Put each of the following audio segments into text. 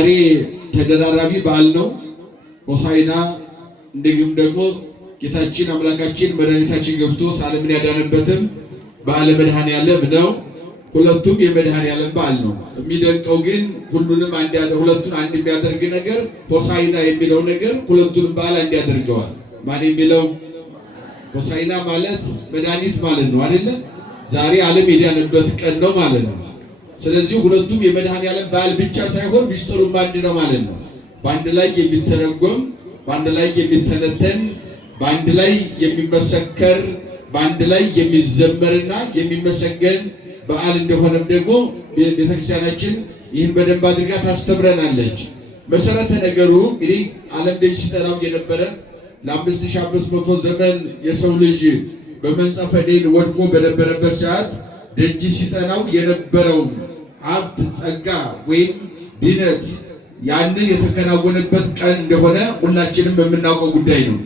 ዛሬ ተደራራቢ በዓል ነው። ሆሳዕና እንዲሁም ደግሞ ጌታችን አምላካችን መድኃኒታችን ክርስቶስ ዓለምን ያዳነበትም በዓለ መድኃኔዓለም ነው። ሁለቱም የመድኃኔዓለም በዓል ነው። የሚደንቀው ግን ሁሉንም ሁለቱን አንድ የሚያደርግ ነገር ሆሳዕና የሚለው ነገር ሁለቱንም በዓል አንድ ያደርገዋል። ማን የሚለው ሆሳዕና ማለት መድኃኒት ማለት ነው አይደለ? ዛሬ ዓለም የዳነበት ቀን ነው ማለት ነው። ስለዚህ ሁለቱም የመድኃኔዓለም በዓል ብቻ ሳይሆን ሚስጥሩም አንድ ነው ማለት ነው። በአንድ ላይ የሚተረጎም፣ በአንድ ላይ የሚተነተን፣ በአንድ ላይ የሚመሰከር፣ በአንድ ላይ የሚዘመርና የሚመሰገን በዓል እንደሆነም ደግሞ ቤተክርስቲያናችን ይህን በደንብ አድርጋ ታስተምረናለች። መሰረተ ነገሩ እንግዲህ ዓለም ደጅ ሲጠናው የነበረ ለ5500 ዘመን የሰው ልጅ በመንጸፈ ሌል ወድቆ በነበረበት ሰዓት ደጅ ሲጠናው የነበረው ሀብት ጸጋ ወይም ድነት ያንን የተከናወነበት ቀን እንደሆነ ሁላችንም የምናውቀው ጉዳይ ነው።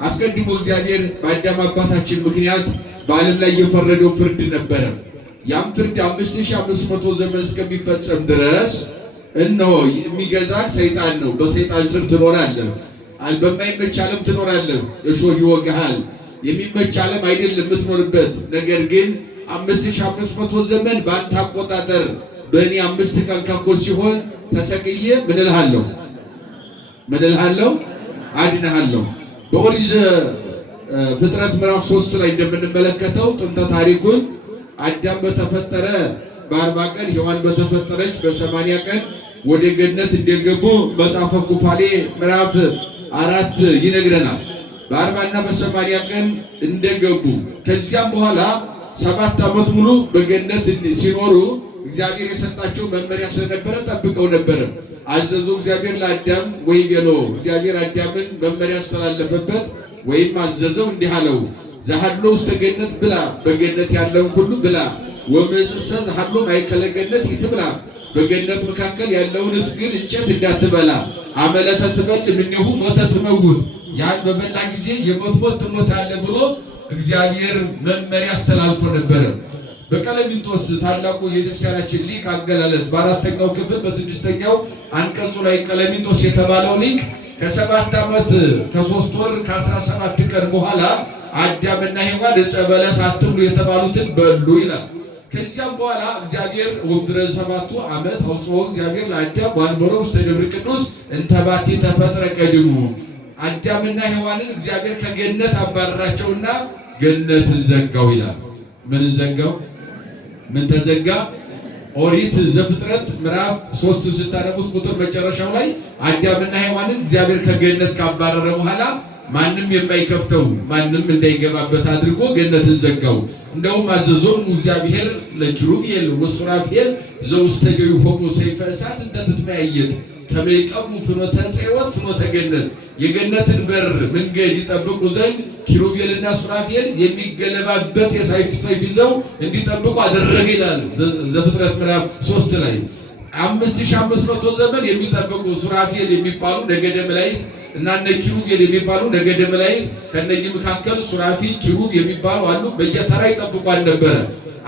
አስቀድሞ እግዚአብሔር በአዳም አባታችን ምክንያት በዓለም ላይ የፈረደው ፍርድ ነበረ። ያም ፍርድ 5500 ዘመን እስከሚፈጸም ድረስ እነሆ የሚገዛት ሰይጣን ነው። በሰይጣን ስር ትኖራለህ። በማይመች ዓለም ትኖራለህ። እሾህ ይወግሃል። የሚመች ዓለም አይደለም የምትኖርበት። ነገር ግን 5500 ዘመን በአንተ አቆጣጠር በእኔ 5 ቀን ከኩል ሲሆን ተሰቅዬ ምን እልሃለሁ? አድንሃለሁ። በኦሪት ፍጥረት ምዕራፍ 3 ላይ እንደምንመለከተው ጥንተ ታሪኩን አዳም በተፈጠረ በ40 ቀን ሔዋን በተፈጠረች በ80 ቀን ወደ ገነት እንደገቡ መጽሐፈ ኩፋሌ ምዕራፍ 4 ይነግረናል። በ40 እና በ80 ቀን እንደገቡ ከዚያም በኋላ 7 ዓመት ሙሉ በገነት ሲኖሩ እግዚአብሔር የሰጣቸው መመሪያ ስለነበረ ጠብቀው ነበረ። አዘዙ እግዚአብሔር ለአዳም ወይ ቤሎ እግዚአብሔር አዳምን መመሪያ አስተላለፈበት ወይም አዘዘው እንዲህ አለው፣ ዘሐሎ ውስተ ገነት ብላ፣ በገነት ያለውን ሁሉ ብላ፣ ወምንእሰ ዘሐሎ ማእከለ ገነት ይትብላ፣ በገነት መካከል ያለውን ግን እንጨት እንዳትበላ፣ አመለተ ትበል እምኔሁ ሞተ ትመውት፣ ያን በበላ ጊዜ የሞት ትሞታለህ ብሎ እግዚአብሔር መመሪያ አስተላልፎ ነበረ። በቀለሚንጦስ ታላቁ የቤተክርስቲያናችን ሊቅ አገላለጥ በአራተኛው ክፍል በስድስተኛው አንቀጹ ላይ ቀለሚንጦስ የተባለው ሊቅ ከ7 ዓመት ከ3 ወር ከ17 ቀን በኋላ አዳምና ሔዋን ዕፀ በለስ አትብሉ የተባሉትን በሉ ይላል። ከዚያም በኋላ እግዚአብሔር ወምድረ 7 ዓመት አውጽኦ እግዚአብሔር ለአዳም ወአንበሮ ውስተ ደብረ ቅዱስ እንተ ባቲ ተፈጥረ ቀድሙ። አዳምና ሔዋንን እግዚአብሔር ከገነት አባረራቸውና ገነትን ዘጋው ይላል። ምን ዘጋው? ምን ተዘጋ? ኦሪት ዘፍጥረት ምዕራፍ 3 ስታነቡት ቁጥር መጨረሻው ላይ አዳምና ሔዋንን እግዚአብሔር ከገነት ካባረረ በኋላ ማንም የማይከፍተው ማንም እንዳይገባበት አድርጎ ገነትን ዘጋው። እንደውም አዘዞም እግዚአብሔር ለኪሩቤል ወሱራፌል ዘውስተ ገይሆሙ ሰይፈ እሳት እንተ ትትመያየጥ ከመ ይቀሙ ፍኖተ ጽዮን ፍኖተ ገነት፣ የገነትን በር መንገድ ይጠብቁ ዘንድ ኪሩቤልና ሱራፌል የሚገለባበት የሰይፍ ይዘው እንዲጠብቁ አደረገ ይላል ዘፍጥረት ምዕራፍ 3 ላይ። 5500 ዘመን የሚጠብቁ ሱራፌል የሚባሉ ነገደ መላእክት እና እነ ኪሩቤል የሚባሉ ነገደ መላእክት፣ ከነዚህ መካከል ሱራፊ ኪሩብ የሚባሉ አሉ። በየተራ ይጠብቋል ነበረ።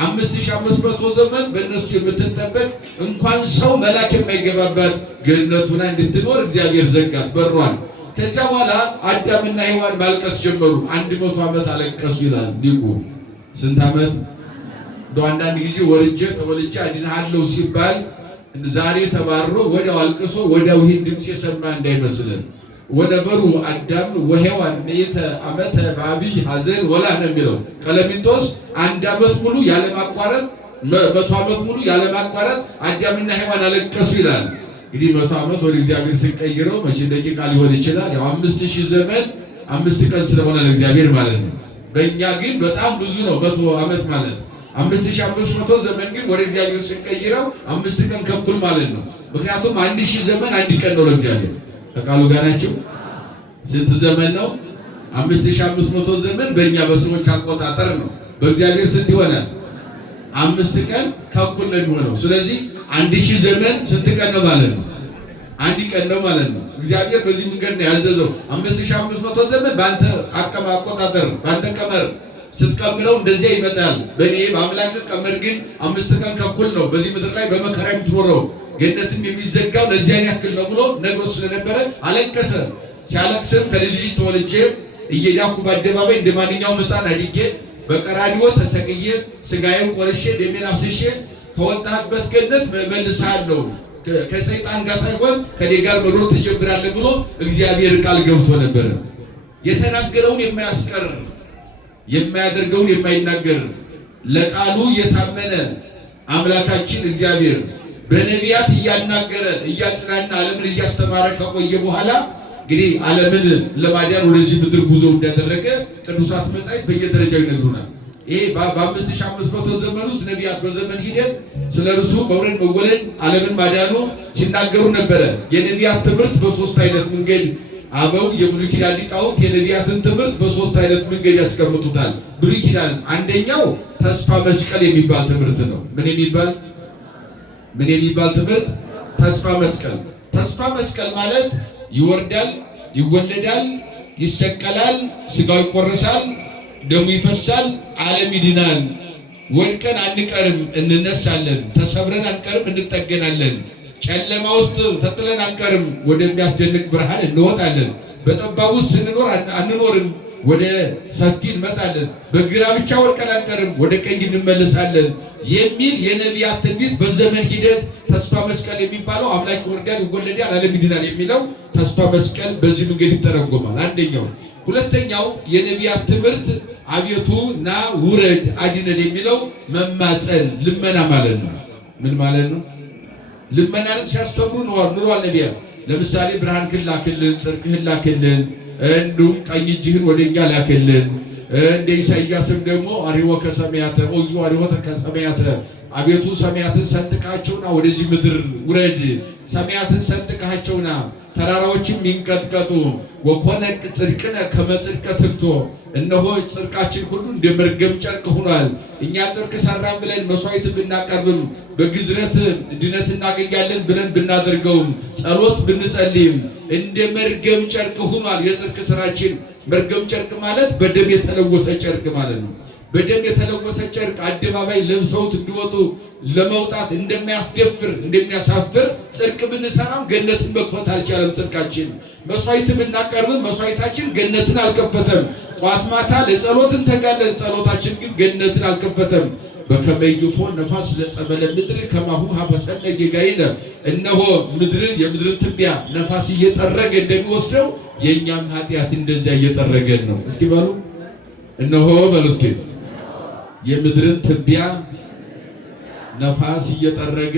5500 ዘመን በእነሱ የምትጠበቅ እንኳን ሰው መልአክ የማይገባባት ገነቱና እንድትኖር እግዚአብሔር ዘጋት በሯል። ከዚያ በኋላ አዳምና ሔዋን ማልቀስ ጀመሩ። 100 ዓመት አለቀሱ ይላል ሊቁ። ስንት ዓመት? አንዳንድ ጊዜ ወልጄ ተወልጄ አድንሃለሁ ሲባል ዛሬ ተባሮ ወዲያው አልቅሶ ወዲያው ይህን ድምፅ የሰማ እንዳይመስልን። ወነበሩ አዳም ወሔዋን ምዕተ ዓመተ በዐቢይ ሐዘን ወላ ነው የሚለው ቀለሚንጦስ። 1 ዓመት ሙሉ ያለማቋረጥ 100 ዓመት ሙሉ ያለማቋረጥ አዳምና ሔዋን አለቀሱ ይላል። እንግዲህ 100 ዓመት ወደ እግዚአብሔር ሲቀይረው መቼ ደቂቃ ሊሆን ይችላል? ያው 5000 ዘመን 5 ቀን ስለሆነ ለእግዚአብሔር ማለት ነው። በእኛ ግን በጣም ብዙ ነው 100 ዓመት ማለት። 5500 ዘመን ግን ወደ እግዚአብሔር ሲቀይረው 5 ቀን ከኩል ማለት ነው። ምክንያቱም 1000 ዘመን 1 ቀን ነው ለእግዚአብሔር። ከቃሉ ጋር ናቸው። ስንት ዘመን ነው? 5500 ዘመን በእኛ በሰዎች አቆጣጠር ነው። በእግዚአብሔር ስንት ይሆናል? 5 ቀን ከኩል ነው የሚሆነው። ስለዚህ 1000 ዘመን ስንት ቀን ነው ማለት ነው? 1 ቀን ነው ማለት ነው። እግዚአብሔር በዚህ መንገድ ነው ያዘዘው። 5500 ዘመን በአንተ አቆጣጠር በአንተ ቀመር ስትቀምረው እንደዚያ ይመጣል። በእኔ በአምላክ ቀመር ግን 5 ቀን ከኩል ነው በዚህ ምድር ላይ በመከራ የምትኖረው። ገነትም የሚዘጋው ለዚያን ያክል ነው ብሎ ነግሮ ስለነበረ አለቀሰ። ሲያለቅስም ከልጅ ተወልጄ እየዳኩ በአደባባይ እንደማንኛውም ሕፃን አድጌ በቀራንዮ ተሰቅዬ ስጋዬን ቆርሼ ደሜን አፍስሼ ከወጣህበት ገነት መልሳለሁ፣ ከሰይጣን ጋር ሳይሆን ከኔ ጋር መኖር ትጀምራለህ ብሎ እግዚአብሔር ቃል ገብቶ ነበር። የተናገረውን የማያስቀር የማያደርገውን የማይናገር ለቃሉ የታመነ አምላካችን እግዚአብሔር በነቢያት እያናገረ እያጽናና ዓለምን እያስተማረ ከቆየ በኋላ እንግዲህ ዓለምን ለማዳን ወደዚህ ምድር ጉዞ እንዳደረገ ቅዱሳት መጻሕፍት በየደረጃው ይነግሩናል። ይሄ በ5500 ዘመን ውስጥ ነቢያት በዘመን ሂደት ስለ እርሱ መውረድ መወለድ ዓለምን ማዳኑ ሲናገሩ ነበረ። የነቢያት ትምህርት በሶስት አይነት መንገድ አበው የብሉይ ኪዳን ሊቃውንት የነቢያትን ትምህርት በሶስት አይነት መንገድ ያስቀምጡታል። ብሉይ ኪዳን አንደኛው ተስፋ መስቀል የሚባል ትምህርት ነው። ምን የሚባል ትምህርት? ተስፋ መስቀል። ተስፋ መስቀል ማለት ይወርዳል፣ ይወለዳል፣ ይሰቀላል፣ ስጋው ይቆረሳል፣ ደሙ ይፈሳል፣ ዓለም ይድናል። ወድቀን አንቀርም፣ እንነሳለን። ተሰብረን አንቀርም፣ እንጠገናለን። ጨለማ ውስጥ ተጥለን አንቀርም፣ ወደሚያስደንቅ ብርሃን እንወጣለን። በጠባብ ውስጥ ስንኖር አንኖርም፣ ወደ ሰፊ እንመጣለን። በግራ ብቻ ወድቀን አንቀርም፣ ወደ ቀኝ እንመለሳለን የሚል የነቢያት ትንቢት በዘመን ሂደት ተስፋ መስቀል የሚባለው አምላክ ይወርዳል፣ ይወለዳል፣ ዓለም ይድናል የሚለው ተስፋ መስቀል በዚህ መንገድ ይተረጎማል። አንደኛው። ሁለተኛው የነቢያት ትምህርት አቤቱ ና ውረድ አድነን የሚለው መማፀን ልመና ማለት ነው። ምን ማለት ነው? ልመናን ሲያስተምሩ ኑሯል ነቢያት። ለምሳሌ ብርሃንህን ላክልን፣ ጽድቅህን ላክልን፣ እንዲሁም ቀኝ እጅህን ወደኛ ላክልን። እንደ ኢሳይያስም ደግሞ አሪወ ከሰማያተ ኦዙ አሪወ ከሰማያተ አቤቱ ሰማያትን ሰንጥቃቸውና ወደዚህ ምድር ውረድ፣ ሰማያትን ሰንጥቃቸውና ተራራዎችም ይንቀጥቀጡ። ወኮነ ጽድቅነ ከመ ጽድቀ ትክቶ እነሆ ጽድቃችን ሁሉ እንደ መርገም ጨርቅ ሆኗል። እኛ ጽድቅ ሰራን ብለን መስዋዕት ብናቀርብም በግዝረት ድነት እናገኛለን ብለን ብናደርገውም ጸሎት ብንጸልይም እንደ መርገም ጨርቅ ሆኗል የጽድቅ ስራችን። መርገም ጨርቅ ማለት በደም የተለወሰ ጨርቅ ማለት ነው። በደም የተለወሰ ጨርቅ አደባባይ ለብሰውት እንዲወጡ ለመውጣት እንደሚያስደፍር እንደሚያሳፍር ጽድቅ ብንሰራም ገነትን መክፈት አልቻለም። ጽድቃችን መስዋዕት ብናቀርብም መስዋዕታችን ገነትን አልከፈተም። ጧት ማታ ለጸሎት እንተጋለን፣ ጸሎታችን ግን ገነትን አልከፈተም። በከመይፎ ነፋስ ለጸበለ ምድር ከማሁ ሀፈሰለ ጌጋይነ እነሆ ምድርን የምድርን ትቢያ ነፋስ እየጠረገ እንደሚወስደው የእኛም ኃጢአት እንደዚያ እየጠረገን ነው። እስኪ በሉ እነሆ በሉ እስኪ የምድርን ትቢያ ነፋስ እየጠረገ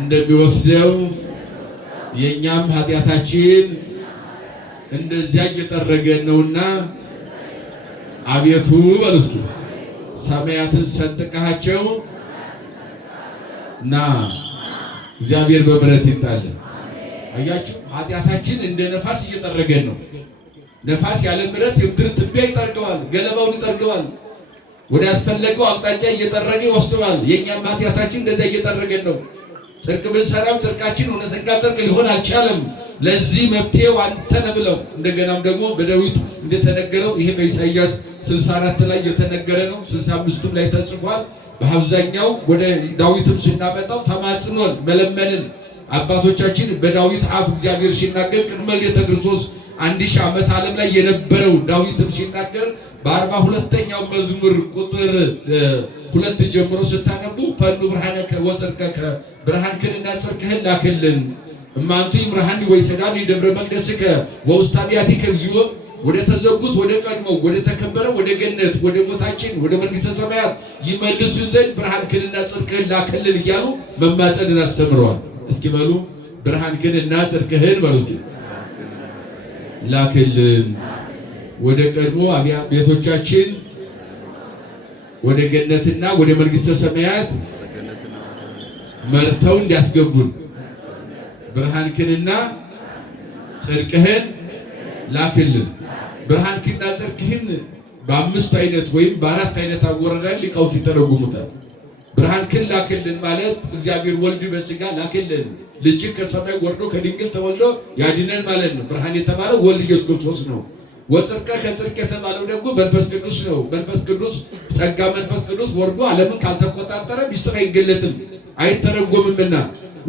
እንደሚወስደው የእኛም ኃጢአታችን እንደዚያ እየጠረገን ነውና አቤቱ በሉ እስኪ ሰማያትን ሰንጥቀሃቸው ና። እግዚአብሔር በምሕረት ይጣልን። አያችሁ ኃጢአታችን እንደ ነፋስ እየጠረገን ነው። ነፋስ ያለ ምሕረት የምድር ትቢያ ይጠርገዋል፣ ገለባውን ይጠርገዋል፣ ወደ ያስፈለገው አቅጣጫ እየጠረገ ይወስደዋል። የእኛም ኃጢአታችን እንደዛ እየጠረገን ነው። ጽድቅ ብንሰራም ጽድቃችን እውነተኛ ጽድቅ ሊሆን አልቻለም። ለዚህ መፍትሄው አንተ ነህ ብለው እንደገናም ደግሞ በዳዊት እንደተነገረው ይሄ በኢሳይያስ 64 ላይ የተነገረ ነው። 65ም ላይ ተጽፏል። በአብዛኛው ወደ ዳዊትም ሲናመጣው ተማጽኖን መለመንን አባቶቻችን በዳዊት አፍ እግዚአብሔር ሲናገር ቅድመ ልደተ ክርስቶስ 1000 ዓመት ዓለም ላይ የነበረው ዳዊትም ሲናገር በ42ኛው መዝሙር ቁጥር 2 ጀምሮ ስታነቡ ፈኑ ብርሃነከ ወጽድቀከ ብርሃንህንና ጽድቅህን ላክልን እማንቱ ይምርሃኒ ወይሰዳኒ ደብረ መቅደስከ ወውስተ አብያቲከ እግዚኦ ወደ ተዘጉት ወደ ቀድሞ ወደ ተከበረው ወደ ገነት ወደ ቦታችን ወደ መንግስተ ሰማያት ይመልሱ ዘንድ ብርሃንህንና ጽድቅህን ላክልን እያሉ መማጸንን አስተምረዋል። እስኪ በሉ ብርሃንህንና ጽድቅህን በሉ ላክልን ወደ ቀድሞ ቤቶቻችን ወደ ገነትና ወደ መንግስተ ሰማያት መርተው እንዲያስገቡን ብርሃንህንና ጽድቅህን ላክልን። ብርሃንህንና ጽድቅህን በአምስት አይነት ወይም በአራት አይነት አወራረድ ሊቃውንት ይተረጉሙታል። ብርሃንህን ላክልን ማለት እግዚአብሔር ወልድ በስጋ ላክልን ልጅ ከሰማይ ወርዶ ከድንግል ተወልዶ ያድነን ማለት ነው። ብርሃን የተባለው ወልድ ኢየሱስ ክርስቶስ ነው። ወጽድቀ ከጽድቅ የተባለው ደግሞ መንፈስ ቅዱስ ነው። መንፈስ ቅዱስ ጸጋ መንፈስ ቅዱስ ወርዶ ዓለምን ካልተቆጣጠረ ሚስጥር አይገለጥም። አይተረጎምምና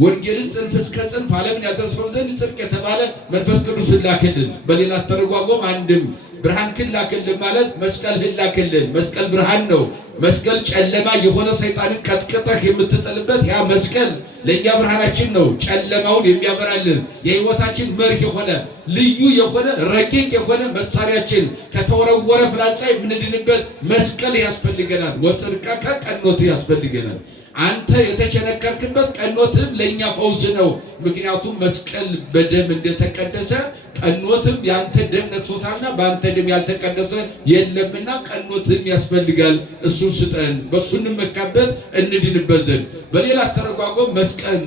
ወንጌልን ጽንፍ እስከ ጽንፍ ዓለምን ያደርሰው ዘንድ ጽድቅ የተባለ መንፈስ ቅዱስ ላከልን። በሌላ ተረጓጎም አንድም ብርሃን ላከልን ማለት መስቀል ላከልን። መስቀል ብርሃን ነው። መስቀል ጨለማ የሆነ ሰይጣንን ቀጥቅጠህ የምትጥልበት ያ መስቀል ለኛ ብርሃናችን ነው። ጨለማውን የሚያበራልን የህይወታችን መርህ የሆነ ልዩ የሆነ ረቂቅ የሆነ መሳሪያችን ከተወረወረ ፍላጻ የምንድንበት መስቀል ያስፈልገናል። ወጽድቀከ ቀኖት ያስፈልገናል። አንተ የተቸነከርክበት ቀኖትም ለኛ ፈውስ ነው። ምክንያቱም መስቀል በደም እንደተቀደሰ ቀኖትም ያንተ ደም ነክቶታልና በአንተ ደም ያልተቀደሰ የለምና ቀኖትም ያስፈልጋል። እሱን ስጠን፣ በሱ እንመካበት እንድንበት ዘንድ። በሌላ ተረጓጎም መስቀል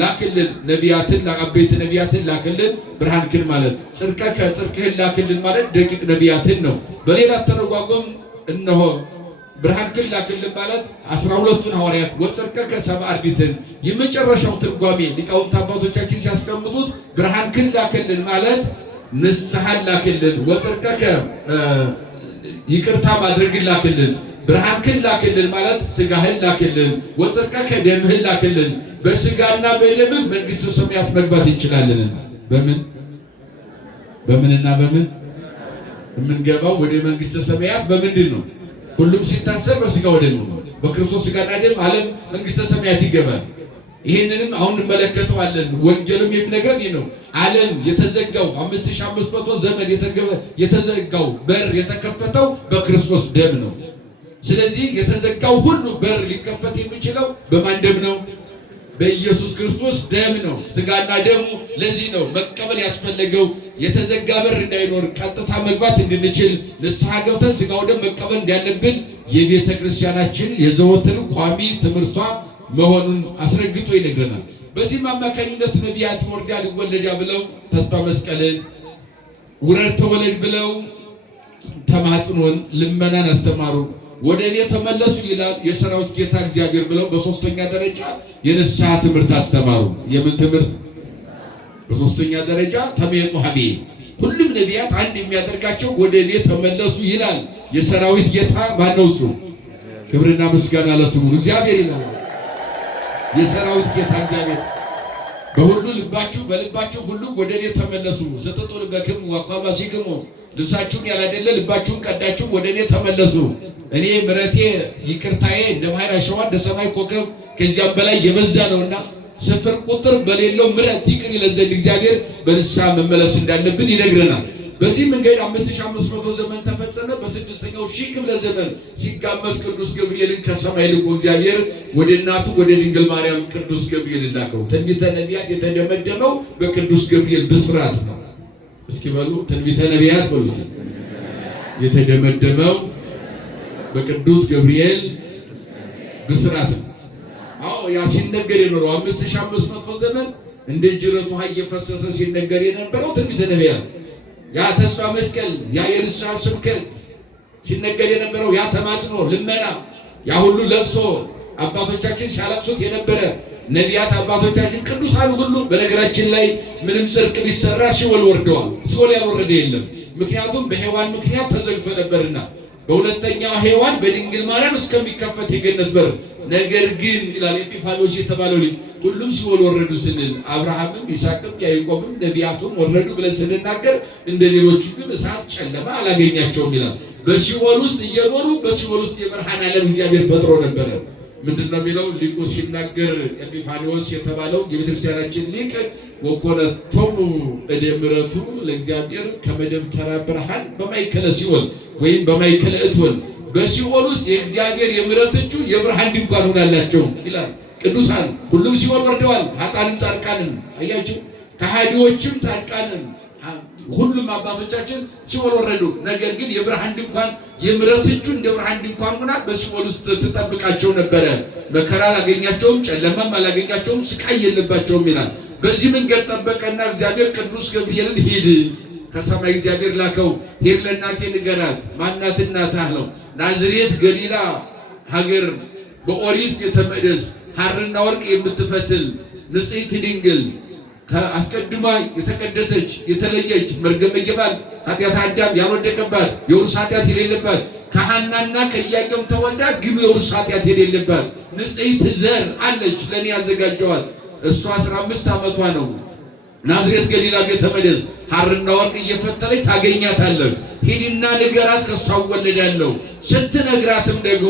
ላክልን፣ ነቢያትን አበይት ነቢያትን ላክልን፣ ብርሃንክን ማለት ጽድቅህን ላክልን ማለት ደቂቅ ነቢያትን ነው። በሌላ ተረጓጎም እነሆ ብርሃንክን ላክልን ማለት 12ቱን ሐዋርያት ወጽድቀከ ሰብአ አርድእትን። የመጨረሻው ትርጓሜ ሊቃውንት አባቶቻችን ሲያስቀምጡት ብርሃንክን ላክልን ማለት ንስሐን ላክልን፣ ወጽድቀከ ይቅርታ ማድረግን ላክልን፣ ብርሃንክን ላክልን ማለት ስጋህን ላክልን፣ ወጽድቀከ ደምህን ላክልን። በስጋና በደምህ መንግሥተ ሰማያት መግባት እንችላለንና በምንና በምን የምንገባው ወደ መንግሥተ ሰማያት በምንድን ነው? ሁሉም ሲታሰብ በስጋ ወደሙ ነው። በክርስቶስ ስጋና ደም ዓለም መንግሥተ ሰማያት ይገባል። ይህንንም አሁን እንመለከተዋለን። ወንጌሉም የሚነገር ይህ ነው። ዓለም የተዘጋው 5500 ዘመን የተዘጋው በር የተከፈተው በክርስቶስ ደም ነው። ስለዚህ የተዘጋው ሁሉ በር ሊከፈት የሚችለው በማን ደም ነው? በኢየሱስ ክርስቶስ ደም ነው። ስጋና ደሙ ለዚህ ነው መቀበል ያስፈለገው። የተዘጋ በር እንዳይኖር ቀጥታ መግባት እንድንችል ንስሐ ገብተን ስጋው ደም መቀበል እንዳለብን የቤተ ክርስቲያናችን የዘወትር ቋሚ ትምህርቷ መሆኑን አስረግጦ ይነግረናል። በዚህም አማካኝነት ነቢያት ይወርዳል ይወለዳ ብለው ተስፋ መስቀልን ውረድ ተወለድ ብለው ተማጽኖን ልመናን አስተማሩ። ወደ እኔ ተመለሱ ይላል የሰራዊት ጌታ እግዚአብሔር ብለው በሶስተኛ ደረጃ የንስሐ ትምህርት አስተማሩ። የምን ትምህርት? በሶስተኛ ደረጃ ተመየጡ ሀቤ። ሁሉም ነቢያት አንድ የሚያደርጋቸው ወደ እኔ ተመለሱ ይላል የሰራዊት ጌታ ማነው? እሱ ክብርና ምስጋና ለስሙ እግዚአብሔር ይላል። የሰራዊት ጌታ እግዚአብሔር በሁሉ ልባችሁ በልባችሁ ሁሉ ወደ እኔ ተመለሱ። ዘጠጡ ልበክሙ ወአኳማሲክሙ ልብሳችሁን ያላደለ ልባችሁን ቀዳችሁ ወደ እኔ ተመለሱ። እኔ ምሕረቴ ይቅርታዬ እንደ ባሕር አሸዋ እንደ ሰማይ ኮከብ ከዚያም በላይ የበዛ ነውና ስፍር ቁጥር በሌለው ምሕረት ይቅር ይለን ዘንድ እግዚአብሔር በንስሐ መመለስ እንዳለብን ይነግረናል። በዚህ መንገድ 5500 ዘመን ተፈጸመ። በ6ኛው ሺህ ክፍለ ዘመን ሲጋመስ ቅዱስ ገብርኤልን ከሰማይ ልኮ እግዚአብሔር ወደ እናቱ ወደ ድንግል ማርያም ቅዱስ ገብርኤል ላከው። ትንቢተ ነቢያት የተደመደመው በቅዱስ ገብርኤል ብስራት ነው። እስኪ በሉ ትንቢተ ነቢያት በሉ። የተደመደመው በቅዱስ ገብርኤል ብስራት ነው። አዎ ያ ሲነገር የኖረው 5500 ዘመን እንደ ጅረቱ ውሃ እየፈሰሰ ሲነገር የነበረው ትንቢተ ነቢያት፣ ያ ተስፋ መስቀል፣ ያ የንስሐ ስብከት ሲነገር የነበረው ያ ተማጽኖ ልመና፣ ያ ሁሉ ለቅሶ አባቶቻችን ሲያለቅሱት የነበረ ነቢያት አባቶቻችን ቅዱሳን ሁሉ በነገራችን ላይ ምንም ጽድቅ ቢሰራ ሲኦል ወርደዋል። ሲኦል ያልወረደ የለም። ምክንያቱም በሔዋን ምክንያት ተዘግቶ ነበርና በሁለተኛው ሔዋን በድንግል ማርያም እስከሚከፈት የገነት በር። ነገር ግን ይላል ኤጲፋንዮስ የተባለው ልጅ ሁሉም ሲኦል ወረዱ ስንል አብርሃምም ይስሐቅም ያዕቆብም ነቢያቱም ወረዱ ብለን ስንናገር እንደ ሌሎቹ ግን እሳት ጨለማ አላገኛቸውም ይላል። በሲኦል ውስጥ እየኖሩ በሲኦል ውስጥ የብርሃን ዓለም እግዚአብሔር ፈጥሮ ነበረ። ምንድነው የሚለው ሊቁ ሲናገር ኤጲፋንዮስ የተባለው የቤተክርስቲያናችን ሊቅ ወኮነቶሙ እደ ምሕረቱ ለእግዚአብሔር ከመደብተራ ብርሃን በማእከለ ሲኦል ወይም በማእከለ እቶን፣ በሲኦል ውስጥ የእግዚአብሔር የምሕረት እጁ የብርሃን ድንኳን ሆናላቸው ይላል። ቅዱሳን ሁሉም ሲኦል ወርደዋል። ኃጥአንም ጻድቃንም አያችሁ፣ ከሃዲዎችም ጻድቃንም ሁሉም አባቶቻችን ሲኦል ወረዱ። ነገር ግን የብርሃን ድንኳን የምሕረት እጁ እንደ ብርሃን ድንኳን ሆና በሲኦል ውስጥ ትጠብቃቸው ነበረ። መከራ አላገኛቸውም፣ ጨለማም አላገኛቸውም፣ ስቃይ የለባቸውም ይላል። በዚህ መንገድ ጠበቀና እግዚአብሔር ቅዱስ ገብርኤልን ሂድ፣ ከሰማይ እግዚአብሔር ላከው። ሄድ ለእናቴ ንገራት። ማናት እናትህ አለው። ናዝሬት ገሊላ ሀገር በኦሪት ቤተ መቅደስ ሐርና ወርቅ የምትፈትል ንጽሕት ድንግል ከአስቀድማ የተቀደሰች የተለየች መርገመ ጀባል ኃጢአት አዳም ያልወደቀባት የውርስ ኃጢአት የሌለባት ከሐናና ከኢያቄም ተወልዳ ግን የውርስ ኃጢአት የሌለባት ንጽሕት ዘር አለች ለኔ ያዘጋጀዋል። እሷ 15 ዓመቷ ነው። ናዝሬት ገሊላ ቤተ መቅደስ ሐርና ወርቅ እየፈተለች ታገኛታለህ። ሂድና ንገራት ከሷ ወለዳለሁ። ስትነግራትም ደግሞ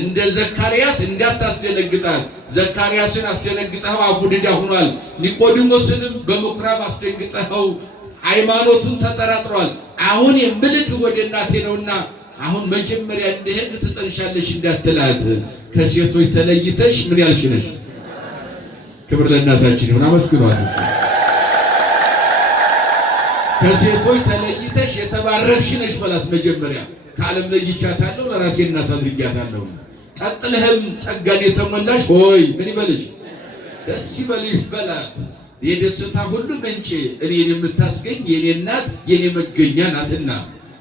እንደ ዘካርያስ እንዳታስደነግጣት። ዘካርያስን አስደነግጠኸው አፉ ድዳ ሆኗል። ኒቆዲሞስንም በምኩራብ አስደንግጠኸው ሃይማኖቱን ተጠራጥሯል። አሁን የምልክ ወደ እናቴ ነውና አሁን መጀመሪያ እንደሄድ ትጸንሻለሽ እንዳትላት። ከሴቶች ተለይተሽ ምን ያልሽ ነሽ? ክብር ለእናታችን ይሁን። አመስግኗት። ከሴቶች ተለይተሽ የተባረክሽ ነሽ በላት። መጀመሪያ ከዓለም ለይቻታለሁ ለራሴ እናት አድርጊያታለሁ። ቀጥለህም ጸጋን የተሞላሽ ሆይ ምን ይበልሽ? ደስ ይበልሽ በላት። የደስታ ሁሉ ምንጭ እኔን የምታስገኝ የኔ እናት የኔ መገኛ ናትና።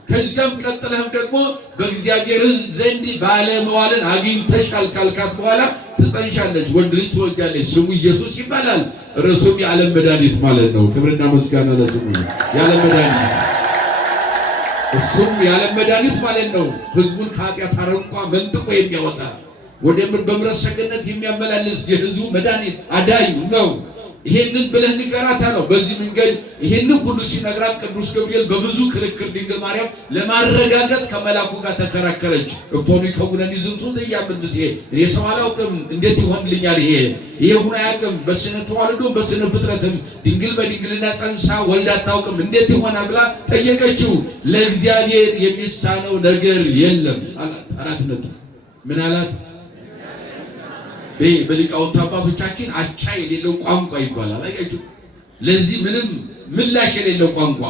ከዚያም ቀጥለህም ደግሞ በእግዚአብሔር ዘንድ ባለመዋልን አግኝተሻል ካልካት በኋላ ትጸንሻለች፣ ወንድ ልጅ ትወልጃለች፣ ስሙ ኢየሱስ ይባላል። ርዕሱም የዓለም መድኃኒት ማለት ነው። ክብርና ምስጋና ለስሙ። የዓለም መድኃኒት እሱም የዓለም መድኃኒት ማለት ነው። ሕዝቡን ከኃጢአት አረንቋ መንጥቆ የሚያወጣ ወደ በምሕረት ሰገነት የሚያመላልስ የሕዝቡ መድኃኒት አዳኝ ነው። ይሄንን ብለህ ንገራት አለው። በዚህ መንገድ ይሄንን ሁሉ ሲነግራት ቅዱስ ገብርኤል በብዙ ክርክር ድንግል ማርያም ለማረጋገጥ ከመላኩ ጋር ተከራከረች። እፎኑ ይከውነኒ ዝንቱ ትያምን ብሴ እኔ ሰው አላውቅም እንዴት ይሆንልኛል? ይሄ ሁሉ አያውቅም። በስነ ተዋልዶ በስነ ፍጥረትም ድንግል በድንግልና ጸንሳ ወልዳ አታውቅም እንዴት ይሆናል ብላ ጠየቀችው። ለእግዚአብሔር የሚሳነው ነገር የለም አላት። አራት ነጥብ ምን አላት? በሊቃውንት አባቶቻችን አቻ የሌለው ቋንቋ ይባላል። አያችሁ፣ ለዚህ ምንም ምላሽ የሌለው ቋንቋ።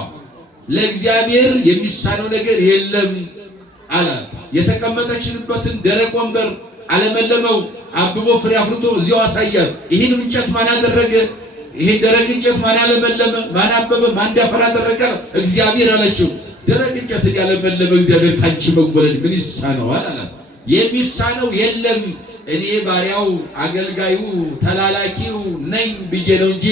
ለእግዚአብሔር የሚሳነው ነገር የለም አላት። የተቀመጠችበትን ደረቅ ወንበር አለመለመው፣ አብቦ ፍሬ አፍርቶ እዚያው አሳያት። ይህን እንጨት ማን አደረገ? ይሄ ደረቅ እንጨት ማን ያለመለመ? ማን አበበ? ማን እንዳፈራ አደረገ? እግዚአብሔር አለችው። ደረቅ እንጨት ያለመለመ እግዚአብሔር ካንቺ መወለድ ምን ይሳነዋል አላት። የሚሳነው የለም እኔ ባሪያው አገልጋዩ ተላላኪው ነኝ ብዬ ነው እንጂ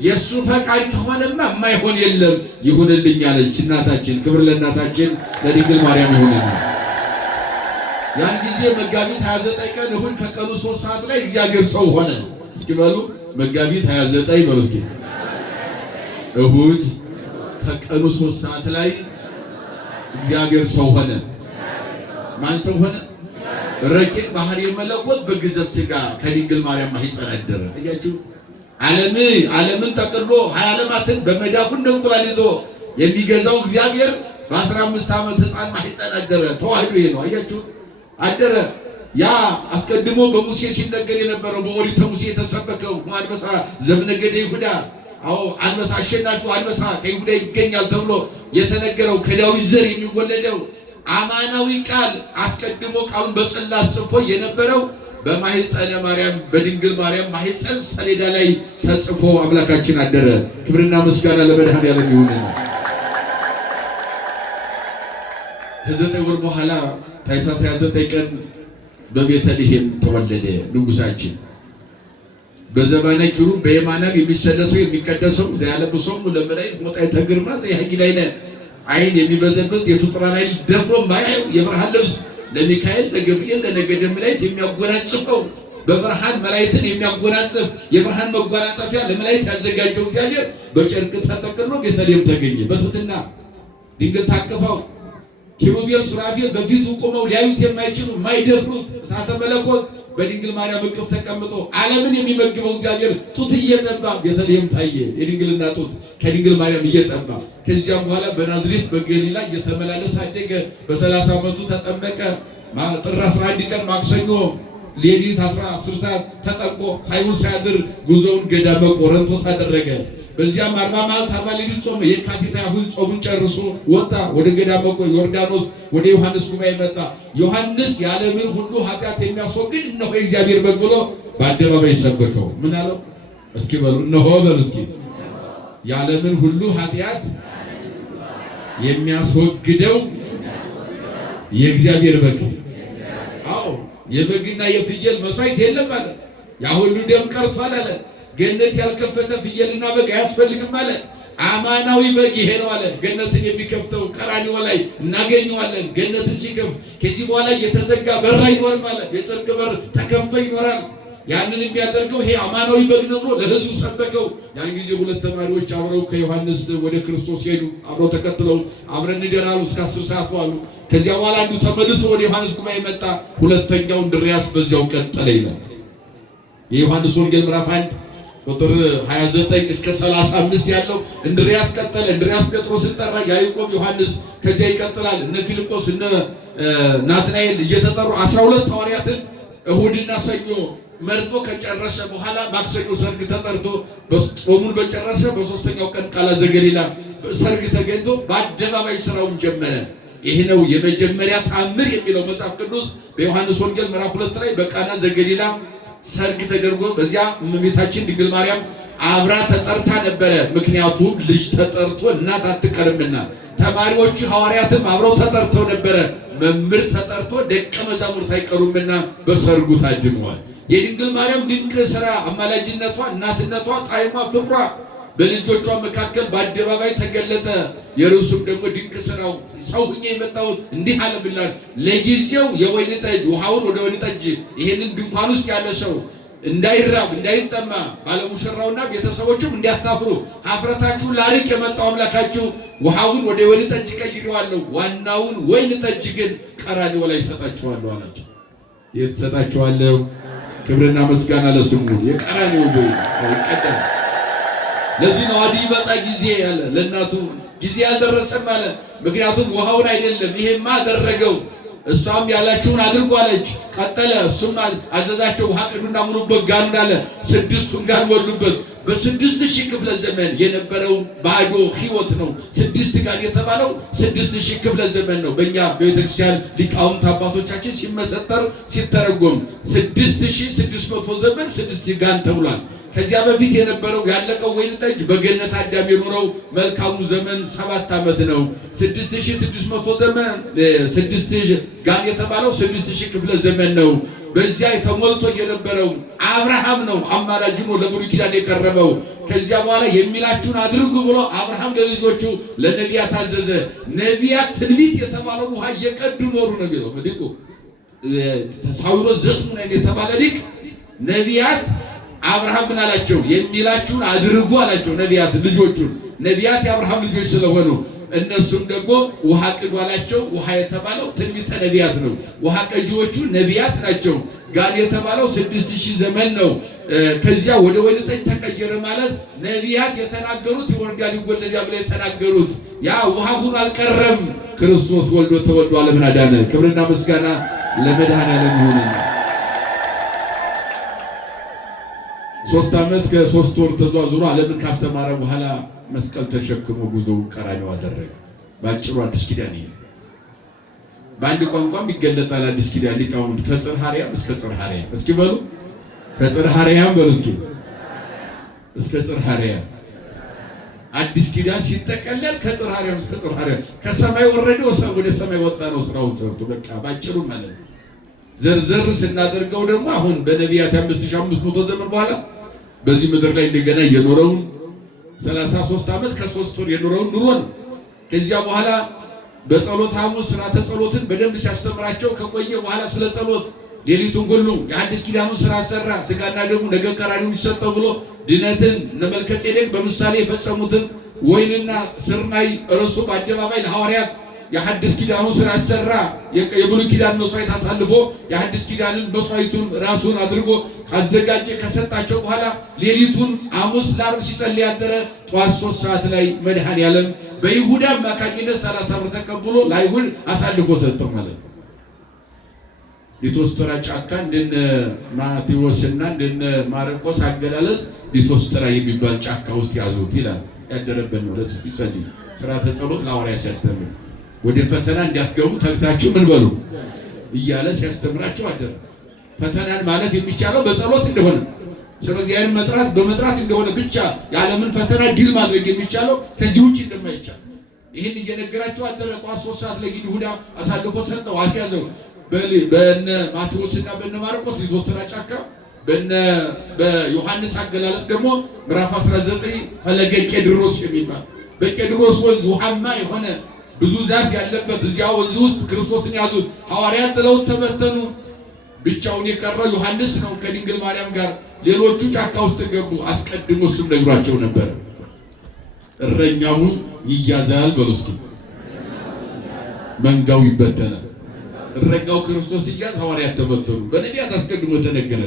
የእሱ ፈቃድ ከሆነማ የማይሆን የለም ይሁንልኝ አለች እናታችን። ክብር ለእናታችን ለድንግል ማርያም ይሁንልኝ። ያን ጊዜ መጋቢት 29 ቀን እሁድ ከቀኑ 3 ሰዓት ላይ እግዚአብሔር ሰው ሆነ። እስኪ በሉ መጋቢት 29 በሉ እስኪ። እሁድ ከቀኑ 3 ሰዓት ላይ እግዚአብሔር ሰው ሆነ። ማን ሰው ሆነ? ረቂቅ ባህሪ መለኮት በግዘፍ ሥጋ ከድንግል ማርያም ማኅፀን አደረ። አያችሁ፣ ዓለምን ጠቅሎ 20 ዓለማትን በመዳፉ እንደ እንቁላል ይዞ የሚገዛው እግዚአብሔር በ15 ዓመት ሕፃን ማኅፀን አደረ። ተዋህዶ ይሄ ነው። አያችሁ፣ አደረ። ያ አስቀድሞ በሙሴ ሲነገር የነበረው በኦሪተ ሙሴ የተሰበከው አንበሳ ዘእምነገደ ይሁዳ፣ አንበሳ አሸናፊው አንበሳ ከይሁዳ ይገኛል ተብሎ የተነገረው ከዳዊት ዘር የሚወለደው አማናዊ ቃል አስቀድሞ ቃሉን በጽላት ጽፎ የነበረው በማኅፀነ ማርያም በድንግል ማርያም ማኅፀን ሰሌዳ ላይ ተጽፎ አምላካችን አደረ። ክብርና ምስጋና ለመድኃኔዓለም ይሁን። ከ9 ወር በኋላ ታኅሳስ 29 ቀን በቤተልሔም ተወለደ ንጉሳችን። በዘመነ ኪሩብ በየማናብ የሚሰለሰው የሚቀደሰው ዘያለብሶሙ ለመላእክት ሞጣዕተ ግርማ ዘያጊዳይነ አይን የሚበዘበዝ የፍጡራን አይን ደፍሮ ማያዩ የብርሃን ልብስ ለሚካኤል ለገብርኤል ለነገደ መላእክት የሚያጎናጽፈው በብርሃን መላእክትን የሚያጎናጽፍ የብርሃን መጎናጸፊያ ለመላእክት ያዘጋጀው እግዚአብሔር በጨርቅ ተጠቅልሎ ቤተልሔም ተገኘ። በትሕትና ድንግል ታቅፈው ኪሩቤል ሱራፌል በፊቱ ቆመው ሊያዩት የማይችሉ የማይደፍሩት እሳተ መለኮት በድንግል ማርያም እቅፍ ተቀምጦ ዓለምን የሚመግበው እግዚአብሔር ጡት እየጠባ ቤተልሔም ታየ። የድንግልና ጡት ከድንግል ማርያም እየጠባ ከዚያም በኋላ በናዝሬት በገሊላ እየተመላለሰ አደገ። በ30 ዓመቱ ተጠመቀ። ጥር 11 ቀን ማክሰኞ ሌሊት 10 ሰዓት ተጠምቆ ሳይውል ሳያድር ጉዞውን ገዳመ ቆሮንቶስ አደረገ። በዚያም 40 መዓልት 40 ሌሊት ጾመ። የካቲት 20 ጾሙን ጨርሶ ወጣ። ወደ ገዳመ ዮርዳኖስ ወደ ዮሐንስ ጉባኤ መጣ። ዮሐንስ የዓለምን ሁሉ ኃጢአት የሚያስወግድ እነሆ የእግዚአብሔር በግ ብሎ በአደባባይ ሰበከው። ምን አለው? እስኪ በሉ እነሆ በሉ እስኪ የዓለምን ሁሉ ኃጢአት የሚያስወግደው የእግዚአብሔር በግ። አዎ የበግና የፍየል መስዋዕት የለም አለ። ያ ሁሉ ደም ቀርቷል አለ። ገነት ያልከፈተ ፍየልና በግ አያስፈልግም አለ። አማናዊ በግ ይሄ ነው አለ። ገነትን የሚከፍተው ቀራንዮ ላይ እናገኘዋለን። ገነትን ሲከፍት ከዚህ በኋላ የተዘጋ በር አይኖርም አለ። የጽድቅ በር ተከፍቶ ይኖራል። ያንን የሚያደርገው ይሄ አማናዊ በግ ነው ብሎ ለሕዝቡ ሰበከው። ያን ጊዜ ሁለት ተማሪዎች አብረው ከዮሐንስ ወደ ክርስቶስ ሄዱ። አብረው ተከትለው አብረን እንደራሉ እስከ 10 ሰዓት ዋሉ። ከዚያ በኋላ አንዱ ተመልሶ ወደ ዮሐንስ ጉባኤ መጣ። ሁለተኛው እንድርያስ በዚያው ቀጠለ ይላል። የዮሐንስ ወንጌል ምዕራፍ 1 ቁጥር 29 እስከ 35 ያለው እንድርያስ ቀጠለ። እንድርያስ ጴጥሮስን ጠራ። ያዕቆብ፣ ዮሐንስ ከዚያ ይቀጥላል። እነ ፊልጶስ እነ ናትናኤል እየተጠሩ 12 ሐዋርያትን እሁድና ሰኞ መርጦ ከጨረሰ በኋላ ማክሰኞ ሰርግ ተጠርቶ ጾሙን በጨረሰ በሶስተኛው ቀን ቃና ዘገሊላ ሰርግ ተገኝቶ በአደባባይ ስራውን ጀመረ። ይህ ነው የመጀመሪያ ተአምር የሚለው መጽሐፍ ቅዱስ በዮሐንስ ወንጌል ምዕራፍ 2 ላይ በቃና ዘገሊላ ሰርግ ተደርጎ በዚያ እመቤታችን ድንግል ማርያም አብራ ተጠርታ ነበረ። ምክንያቱም ልጅ ተጠርቶ እናት አትቀርምና። ተማሪዎች ሐዋርያትም አብረው ተጠርተው ነበረ። መምህር ተጠርቶ ደቀ መዛሙርት አይቀሩምና በሰርጉ ታድመዋል። የድንግል ማርያም ድንቅ ሥራ፣ አማላጅነቷ፣ እናትነቷ፣ ጣዕሟ፣ ክብሯ በልጆቿ መካከል በአደባባይ ተገለጠ። የርሱም ደግሞ ድንቅ ሥራው ሰው ሁኜ የመጣሁት እንዲህ አለ ብላል። ለጊዜው የወይን ጠጅ ውሃውን ወደ ወይን ጠጅ ይሄንን ድንኳን ውስጥ ያለ ሰው እንዳይራብ እንዳይጠማ ባለሙሽራውና ቤተሰቦቹም እንዲያታፍሩ ኀፍረታችሁ ላርቅ የመጣው አምላካችሁ ውሃውን ወደ ወይን ጠጅ ቀይሬዋለሁ፣ ዋናውን ወይን ጠጅ ግን ቀራንዮ ላይ እሰጣችኋለሁ አላቸው። የት እሰጣችኋለሁ? ክብርና ምስጋና ለስሙ። የቀራንዮ ወይ ይቀደም። ለዚህ ነው አዲ በጻ ጊዜ ያለ ለእናቱ ጊዜ ያልደረሰም አለ። ምክንያቱም ውሃውን አይደለም ይሄማ አደረገው። እሷም ያላችሁን አድርጉ አለች። ቀጠለ። እሱም አዘዛቸው። ውሃ ቅዱና ሙሉበት ጋን አለ። 6ቱን ጋን ሞሉበት። በ6000 ክፍለ ዘመን የነበረው ባዶ ሕይወት ነው። 6 ጋን የተባለው 6000 ክፍለ ዘመን ነው። በእኛ በቤተክርስቲያን ሊቃውንት አባቶቻችን ሲመሰጠር ሲተረጎም 6600 ዘመን 6 ጋን ተብሏል። ከዚያ በፊት የነበረው ያለቀው ወይን ጠጅ በገነት አዳም የኖረው መልካሙ ዘመን 7 ዓመት ነው። 6600 ዘመን 6000 ጋን የተባለው 6000 ክፍለ ዘመን ነው። በዚያ ተሞልቶ የነበረው አብርሃም ነው። አማላጅ ነው ለብሉይ ኪዳን የቀረበው። ከዚያ በኋላ የሚላችሁን አድርጉ ብሎ አብርሃም ለልጆቹ ለነቢያት አዘዘ። ነቢያት ትንቢት የተባለው ውሃ እየቀዱ ኖሩ ነው የሚለው ምድቁ ሳዊሮስ ዘስሙናይን የተባለ ሊቅ ነቢያት አብርሃም ምን አላቸው? የሚላችሁን አድርጉ አላቸው። ነቢያት ልጆቹን ነቢያት የአብርሃም ልጆች ስለሆኑ እነሱም ደግሞ ውሃ ቅዱ አላቸው። ውሃ የተባለው ትንቢተ ነቢያት ነው። ውሃ ቀጂዎቹ ነቢያት ናቸው። ጋን የተባለው 6000 ዘመን ነው። ከዚያ ወደ ወይን ጠጅ ተቀየረ ማለት ነቢያት የተናገሩት ይወርዳል ይወለዳል ብለው የተናገሩት ያ ውሃ ሁሉ አልቀረም። ክርስቶስ ወልዶ ተወልዶ ዓለምን አዳነ። ክብርና ምስጋና ለመድኃኔዓለም ይሁን። 3 ዓመት ከ3 ወር ተዟዙሮ ዓለምን ካስተማረ በኋላ መስቀል ተሸክሞ ጉዞውን ቀራንዮ አደረገ። ባጭሩ አዲስ ኪዳን ይሄ በአንድ ቋንቋም ይገለጣል። አዲስ ኪዳን ሊቃውንት ከጽርሐ አርያም እስከ ጽርሐ አርያም እስኪ በሉ። ከጽርሐ አርያም በሉ እስኪ እስከ ጽርሐ አርያም። አዲስ ኪዳን ሲጠቀለል ከጽርሐ አርያም እስከ ጽርሐ አርያም። ከሰማይ ወረደ ወደ ሰማይ ወጣ ነው ስራውን ሰርቶ በቃ ባጭሩ ማለት ነው። ዘርዘር ስናደርገው ደግሞ አሁን በነቢያት 5500 ዘመን በኋላ በዚህ ምድር ላይ እንደገና የኖረውን 33 ዓመት ከ3 ወር የኖረውን ኑሮ ነው። ከዚያ በኋላ በጸሎት ሐሙስ ሥርዓተ ጸሎትን በደንብ ሲያስተምራቸው ከቆየ በኋላ ስለ ጸሎት ሌሊቱን ሁሉ የአዲስ ኪዳኑን ሥራ ሰራ። ሥጋና ደሙ ነገ ቀራንዮ ይሰጠው ብሎ ድነትን እነ መልከ ጼዴቅ በምሳሌ የፈጸሙትን ወይንና ስርናይ እርሱ በአደባባይ ለሐዋርያት የሐዲስ ኪዳኑን ሥራ ሰራ። የብሉይ ኪዳን መስዋዕት አሳልፎ የሐዲስ ኪዳንን መስዋዕቱን ራሱን አድርጎ አዘጋጀ። ከሰጣቸው በኋላ ሌሊቱን ሐሙስ ለዓርብ ሲጸልይ ያደረ። ጠዋት 3 ሰዓት ላይ መድኃኔዓለም በይሁዳ አማካኝነት 30 ብር ተቀብሎ ለአይሁድ አሳልፎ ሰጠው ማለት ነው። ሊቶስትራ ጫካ እንደነ ማቴዎስና እንደነ ማርቆስ አገላለጽ ሊቶስትራ የሚባል ጫካ ውስጥ ያዙት ይላል። ያደረበት ነው ለሲጸልይ ሥርዓተ ጸሎት ለሐዋርያት ሲያስተምር ወደ ፈተና እንዲያትገቡ ተግታችሁ ምን በሉ እያለ ሲያስተምራቸው አደረ። ፈተናን ማለፍ የሚቻለው በጸሎት እንደሆነ ስለ እግዚአብሔር መጥራት በመጥራት እንደሆነ ብቻ የዓለምን ፈተና ድል ማድረግ የሚቻለው ከዚህ ውጪ እንደማይቻል ይህን እየነገራቸው አደረ። ጠዋት 3 ሰዓት ላይ ይሁዳ አሳልፎ ሰጠው፣ አስያዘው። በነ ማቴዎስና በነ ማርቆስ ሊቶስትራ ጫካ በዮሐንስ አገላለጽ ደግሞ ምዕራፍ 19 ፈለገ ቄድሮስ የሚባል በቄድሮስ ወንዝ ውሃማ የሆነ ብዙ ዛፍ ያለበት እዚያ ወንዝ ውስጥ ክርስቶስን ያዙት። ሐዋርያት ጥለውት ተበተኑ። ብቻውን የቀረው ዮሐንስ ነው ከድንግል ማርያም ጋር። ሌሎቹ ጫካ ውስጥ ገቡ። አስቀድሞ እሱም ነግሯቸው ነበር። እረኛው ይያዛል በሉ እስኪ፣ መንጋው ይበተናል። እረኛው ክርስቶስ ሲያዝ ሐዋርያት ተበተኑ። በነቢያት አስቀድሞ ተነገረ።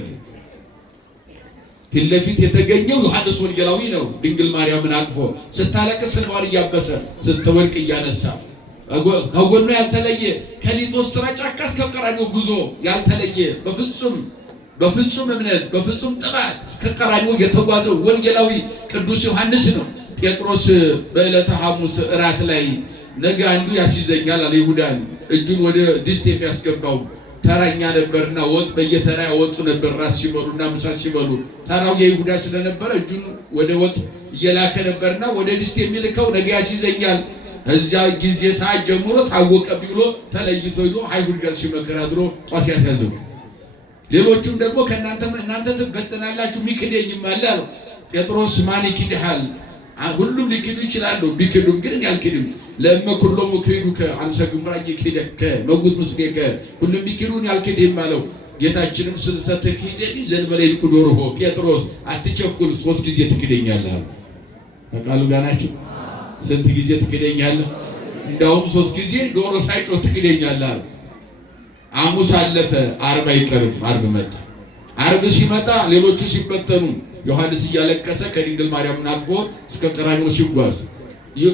ፊት ለፊት የተገኘው ዮሐንስ ወንጌላዊ ነው። ድንግል ማርያምን አቅፎ ስታለቅስ እንባዋን እያበሰ ስትወድቅ እያነሳ ከጎኑ ያልተለየ ከሊቶስትራ ጫካ እስከ ቀራንዮ ጉዞ ያልተለየ በፍጹም እምነት በፍጹም ጥባት እስከ ቀራንዮ የተጓዘው ወንጌላዊ ቅዱስ ዮሐንስ ነው። ጴጥሮስ በዕለተ ሐሙስ እራት ላይ ነገ አንዱ ያስይዘኛል አለ ይሁዳን። እጁን ወደ ድስት የሚያስገባው ተራኛ ነበርና ወጥ በየተራ ያወጡ ነበር። ራስ ሲበሉና ምሳ ሲበሉ ተራው የይሁዳ ስለነበረ እጁን ወደ ወጥ እየላከ ነበርና ወደ ድስት የሚልከው ነገ ያስይዘኛል። እዚያ ጊዜ ሰዓት ጀምሮ ታወቀብኝ ብሎ ተለይቶ ሄዶ አይሁድ ጋር ሲመከር አድሮ ጧስ ያስያዘው። ሌሎቹም ደግሞ እናንተ ትበተናላችሁ ሚክደኝም አለ አለው። ጴጥሮስ ማን ይክድሃል? ሁሉም ሊክዱ ይችላሉ፣ ቢክዱም ግን ያልክድም ለእመ ኩሎሙ ክህዱከ አንሰ ግሙራዬ ክህደከ መውት ምስሌከ ሁሉም ቢክዱን ያልክድም አለው። ጌታችንም ስልሰተ ክህደኒ ዘእንበለ ይልቁ ዶርሆ ጴጥሮስ አትቸኩል 3 ጊዜ ትክደኛለህ አለ። በቃሉ ጋር ናችሁ። ስንት ጊዜ ትክደኛለህ? እንዳውም 3 ጊዜ ዶሮ ሳይጮህ ትክደኛለህ አለ። ሐሙስ አለፈ፣ ዓርብ አይቀርም። ዓርብ መጣ። ዓርብ ሲመጣ ሌሎቹ ሲበተኑ ዮሐንስ እያለቀሰ ከድንግል ማርያም አቅፎ እስከ ቀራንዮ ሲጓዝ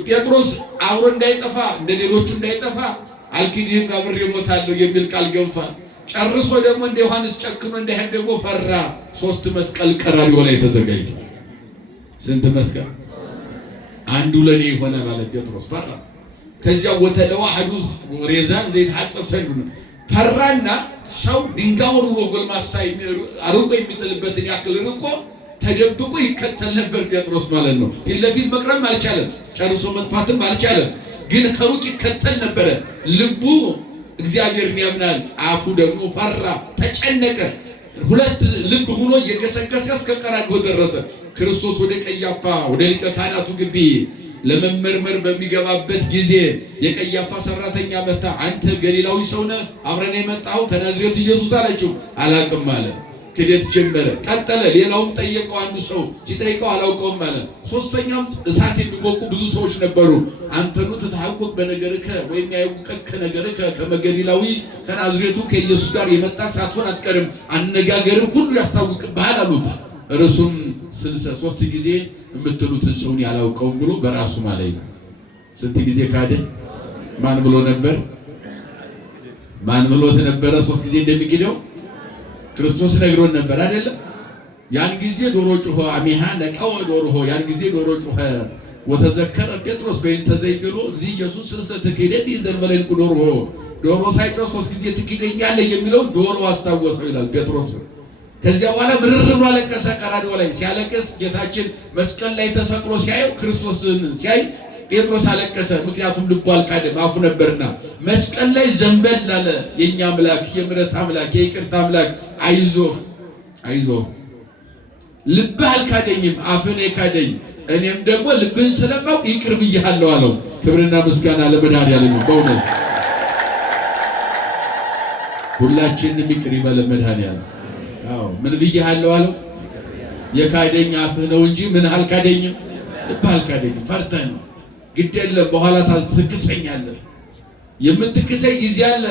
ጴጥሮስ አብሮ እንዳይጠፋ እንደ ሌሎቹ እንዳይጠፋ አልክድህም አብሬ እሞታለሁ የሚል ቃል ገብቷል። ጨርሶ ደግሞ እንደ ዮሐንስ ጨክኖ እንዳይሄድ ደግሞ ፈራ። 3 መስቀል ቀራንዮ ላይ ተዘጋጅቶ ስንት መስቀል? አንዱ ለኔ ይሆናል አለ ጴጥሮስ ፈራ። ከዚያ ወተለዋህዱ ሬዛን ዘይትሐጸብ ሰንዱ ፈራና ሰው ድንጋዩን ወርውሮ ጎልማሳ አርቆ የሚጥልበትን ያክል ርቆ ተደብቆ ይከተል ነበር ጴጥሮስ ማለት ነው። ፊት ለፊት መቅረብ አልቻለም፣ ጨርሶ መጥፋትም አልቻለም። ግን ከሩቅ ይከተል ነበረ። ልቡ እግዚአብሔርን ያምናል፣ አፉ ደግሞ ፈራ፣ ተጨነቀ። 2 ልብ ሆኖ እየገሰገሰ እስከ ቀራንዮ ደረሰ። ክርስቶስ ወደ ቀያፋ ወደ ሊቀ ካህናቱ ግቢ ለመመርመር በሚገባበት ጊዜ የቀያፋ ሰራተኛ መጣ። አንተ ገሊላዊ ሰው ነህ? አብረን የመጣው ከናዝሬቱ ኢየሱስ አለችው። አላውቅም አለ። ክደት ጀመረ። ቀጠለ። ሌላውም ጠየቀው። አንዱ ሰው ሲጠይቀው አላውቀውም አለ። 3ኛም እሳት የሚሞቁ ብዙ ሰዎች ነበሩ። አንተኑ ተታውቁት በነገርከ ወይም ያውቀከ ነገርከ ከመገሊላዊ ከናዝሬቱ ከኢየሱስ ጋር የመጣ ሳትሆን አትቀርም፣ አነጋገርህ ሁሉ ያስታውቅብሃል አሉት። እርሱም 3 ጊዜ የምትሉትን ሰውን ያላውቀውም ብሎ በራሱ ማለት ነው። ስንት ጊዜ ካደ? ማን ብሎ ነበር? ማን ብሎት ነበረ 3 ጊዜ እንደሚክደው? ክርስቶስ ነግሮን ነበር አይደለም? ያን ጊዜ ዶሮ ጮኸ። አሜሃ ለቀው ዶሮ ያን ጊዜ ዶሮ ጮኸ። ወተዘከረ ጴጥሮስ በእንተ ዘይብሎ እግዚእ ኢየሱስ ስልሰተ ክህደት ዘእንበለ ይልቁ ዶሮ ሳይጮህ 3 ጊዜ ትክደኛለህ የሚለው ዶሮ አስታወሰው ይላል ጴጥሮስ። ከዚያ በኋላ ምርር ብሎ አለቀሰ። ቀራንዮ ላይ ሲያለቅስ ጌታችን መስቀል ላይ ተሰቅሎ ሲያየው ክርስቶስን ሲያይ ጴጥሮስ አለቀሰ። ምክንያቱም ልቡ አልካደም፣ አፉ ነበርና። መስቀል ላይ ዘንበል አለ። የኛ አምላክ የምሕረት አምላክ የይቅርታ አምላክ አይዞህ ልብህ አልካደኝም፣ አፍህን የካደኝ እኔም ደግሞ ልብህን ስለማውቅ ይቅር ብዬሃለሁ አለው። ክብርና ምስጋና ለመድኃኒዓለም። በእውነት ሁላችንም ይቅር ይበለን መድኃኒዓለም። አዎ ምን ብዬሃለሁ አለው? የካደኝ አፍህ ነው እንጂ ምን አልካደኝም፣ ልብህ አልካደኝም። ፈርተህ ነው። ግድ የለም በኋላ ትክሰኛለህ። የምትክሰኝ ጊዜ አለ።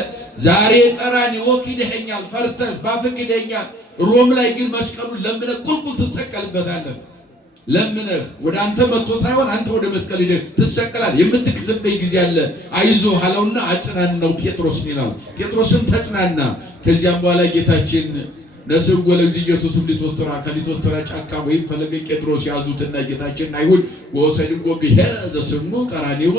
ዛሬ ቀራንዮ ክደኸኛል፣ ፈርተህ ባፍህ ክደኸኛል። ሮም ላይ ግን መስቀሉን ለምነህ ቁልቁል ትሰቀልበታለህ። ለምነህ ወደ አንተ መጥቶ ሳይሆን አንተ ወደ መስቀል ሄደህ ትሰቀላለህ። የምትክስበት ጊዜ አለ። አይዞህ አለውና አጽናናው ጴጥሮስን ይላል። ጴጥሮስም ተጽናና። ከዚያም በኋላ ጌታችን ነስብ ወለዚ ኢየሱስ ሊቶስትራ ከሊቶስትራ ጫካ ወይም ፈለገ ቄድሮስ ያዙትና ጌታችን አይሁድ ወሰድጎ ብሔረ ዘስሙ ቀራንዮ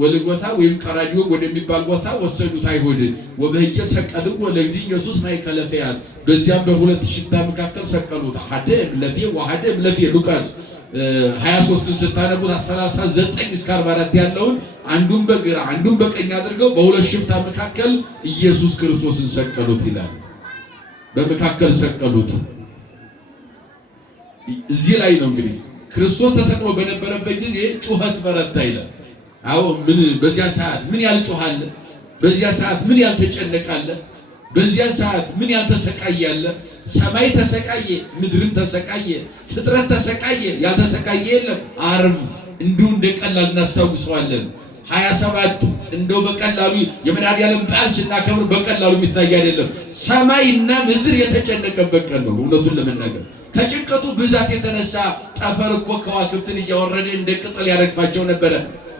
ወልጎታ ወይም ቀራንዮ ወደሚባል ቦታ ወሰዱት አይሁድ። ወበህየ ሰቀልዎ ለዚ ኢየሱስ ማእከለ ፈያት በዚያም በሁለት ሽታ መካከል ሰቀሉት። ሐደም ለፌ ወሐደም ለፌ ሉቃስ 23 ስታነቡት 39 እስከ 44 ያለውን አንዱን በግራ አንዱን በቀኝ አድርገው በሁለት ሽፍታ መካከል ኢየሱስ ክርስቶስን ሰቀሉት ይላል። በመካከል ሰቀሉት። እዚህ ላይ ነው እንግዲህ ክርስቶስ ተሰቅሎ በነበረበት ጊዜ ጩኸት በረታ ይላል። አዎ ምን በዚያ ሰዓት ምን ያልጮሃለ፣ በዚያ ሰዓት ምን ያልተጨነቃለ፣ በዚያ ሰዓት ምን ያልተሰቃያለ። ሰማይ ተሰቃየ፣ ምድርም ተሰቃየ፣ ፍጥረት ተሰቃየ፣ ያልተሰቃየ የለም። ዓርብ እንዲሁ እንደቀላል እናስታውሰዋለን። 27 እንደው በቀላሉ የመድኃኔዓለም በዓል ስናከብር በቀላሉ የሚታይ አይደለም። ሰማይና ምድር የተጨነቀበት ቀን ነው። እውነቱን ለመናገር ከጭንቀቱ ብዛት የተነሳ ጠፈር እኮ ከዋክብትን እያወረደ እንደ ቅጠል ያረግፋቸው ነበረ።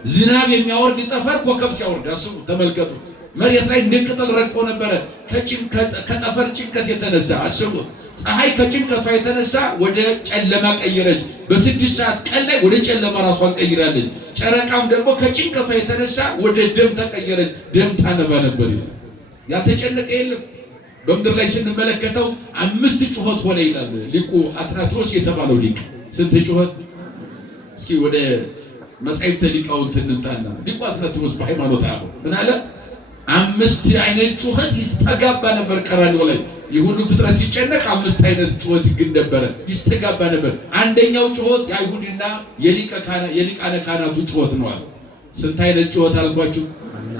ዝናብ የሚያወርድ ጠፈር ኮከብ ሲያወርድ አስቡ፣ ተመልከቱ። መሬት ላይ እንደ ቅጠል ረግፎ ነበረ ከጠፈር ጭንቀት የተነሳ አስቡ። ፀሐይ ከጭንቀቷ የተነሳ ወደ ጨለማ ቀየረች። በ6 ሰዓት ቀን ላይ ወደ ጨለማ ራሷን ቀይራለች። ጨረቃም ደግሞ ከጭንቀቷ የተነሳ ወደ ደም ተቀየረች። ደም ታነባ ነበር። ያልተጨነቀ የለም። በምድር ላይ ስንመለከተው 5 ጩኸት ሆነ ይላል ሊቁ አትናቴዎስ የተባለው ሊቅ። ስንት ጩኸት? እስኪ ወደ መጻሕፍተ ሊቃውንት እንምጣና ሊቁ አትናቴዎስ በሃይማኖት አበው ምን አለ? 5 አይነት ጩኸት ይስተጋባ ነበር ቀራንዮ ላይ። የሁሉ ፍጥረት ሲጨነቅ 5 አይነት ጩኸት ግን ነበረ፣ ይስተጋባ ነበር። አንደኛው ጩኸት የአይሁድና የሊቃነ ካህናቱ ጩኸት ነው አለ። ስንት አይነት ጩኸት አልኳችሁ?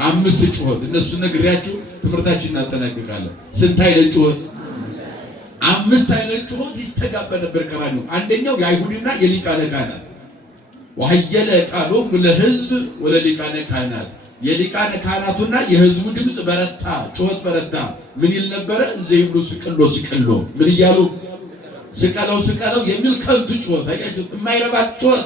5 ጩኸት። እነሱ ነግሬያችሁ ትምህርታችን እናጠናቅቃለን። ስንት አይነት ጩኸት? 5 አይነት ጩኸት ይስተጋባ ነበር ቀራንዮ። አንደኛው የአይሁድና የሊቃነ ካህናት ወሀየለ ቃሎሙ ለሕዝብ ወለሊቃነ ካህናት። የሊቃነ ካህናቱና የሕዝቡ ድምፅ በረታ፣ ጩኸት በረታ። ምን ይል ነበረ? እንዘ ይብሉ ስቅሎ ስቅሎ። ምን እያሉ? ስቀለው ስቀለው የሚል ከንቱ ጩኸት። አያችሁ፣ የማይረባት ጩኸት፣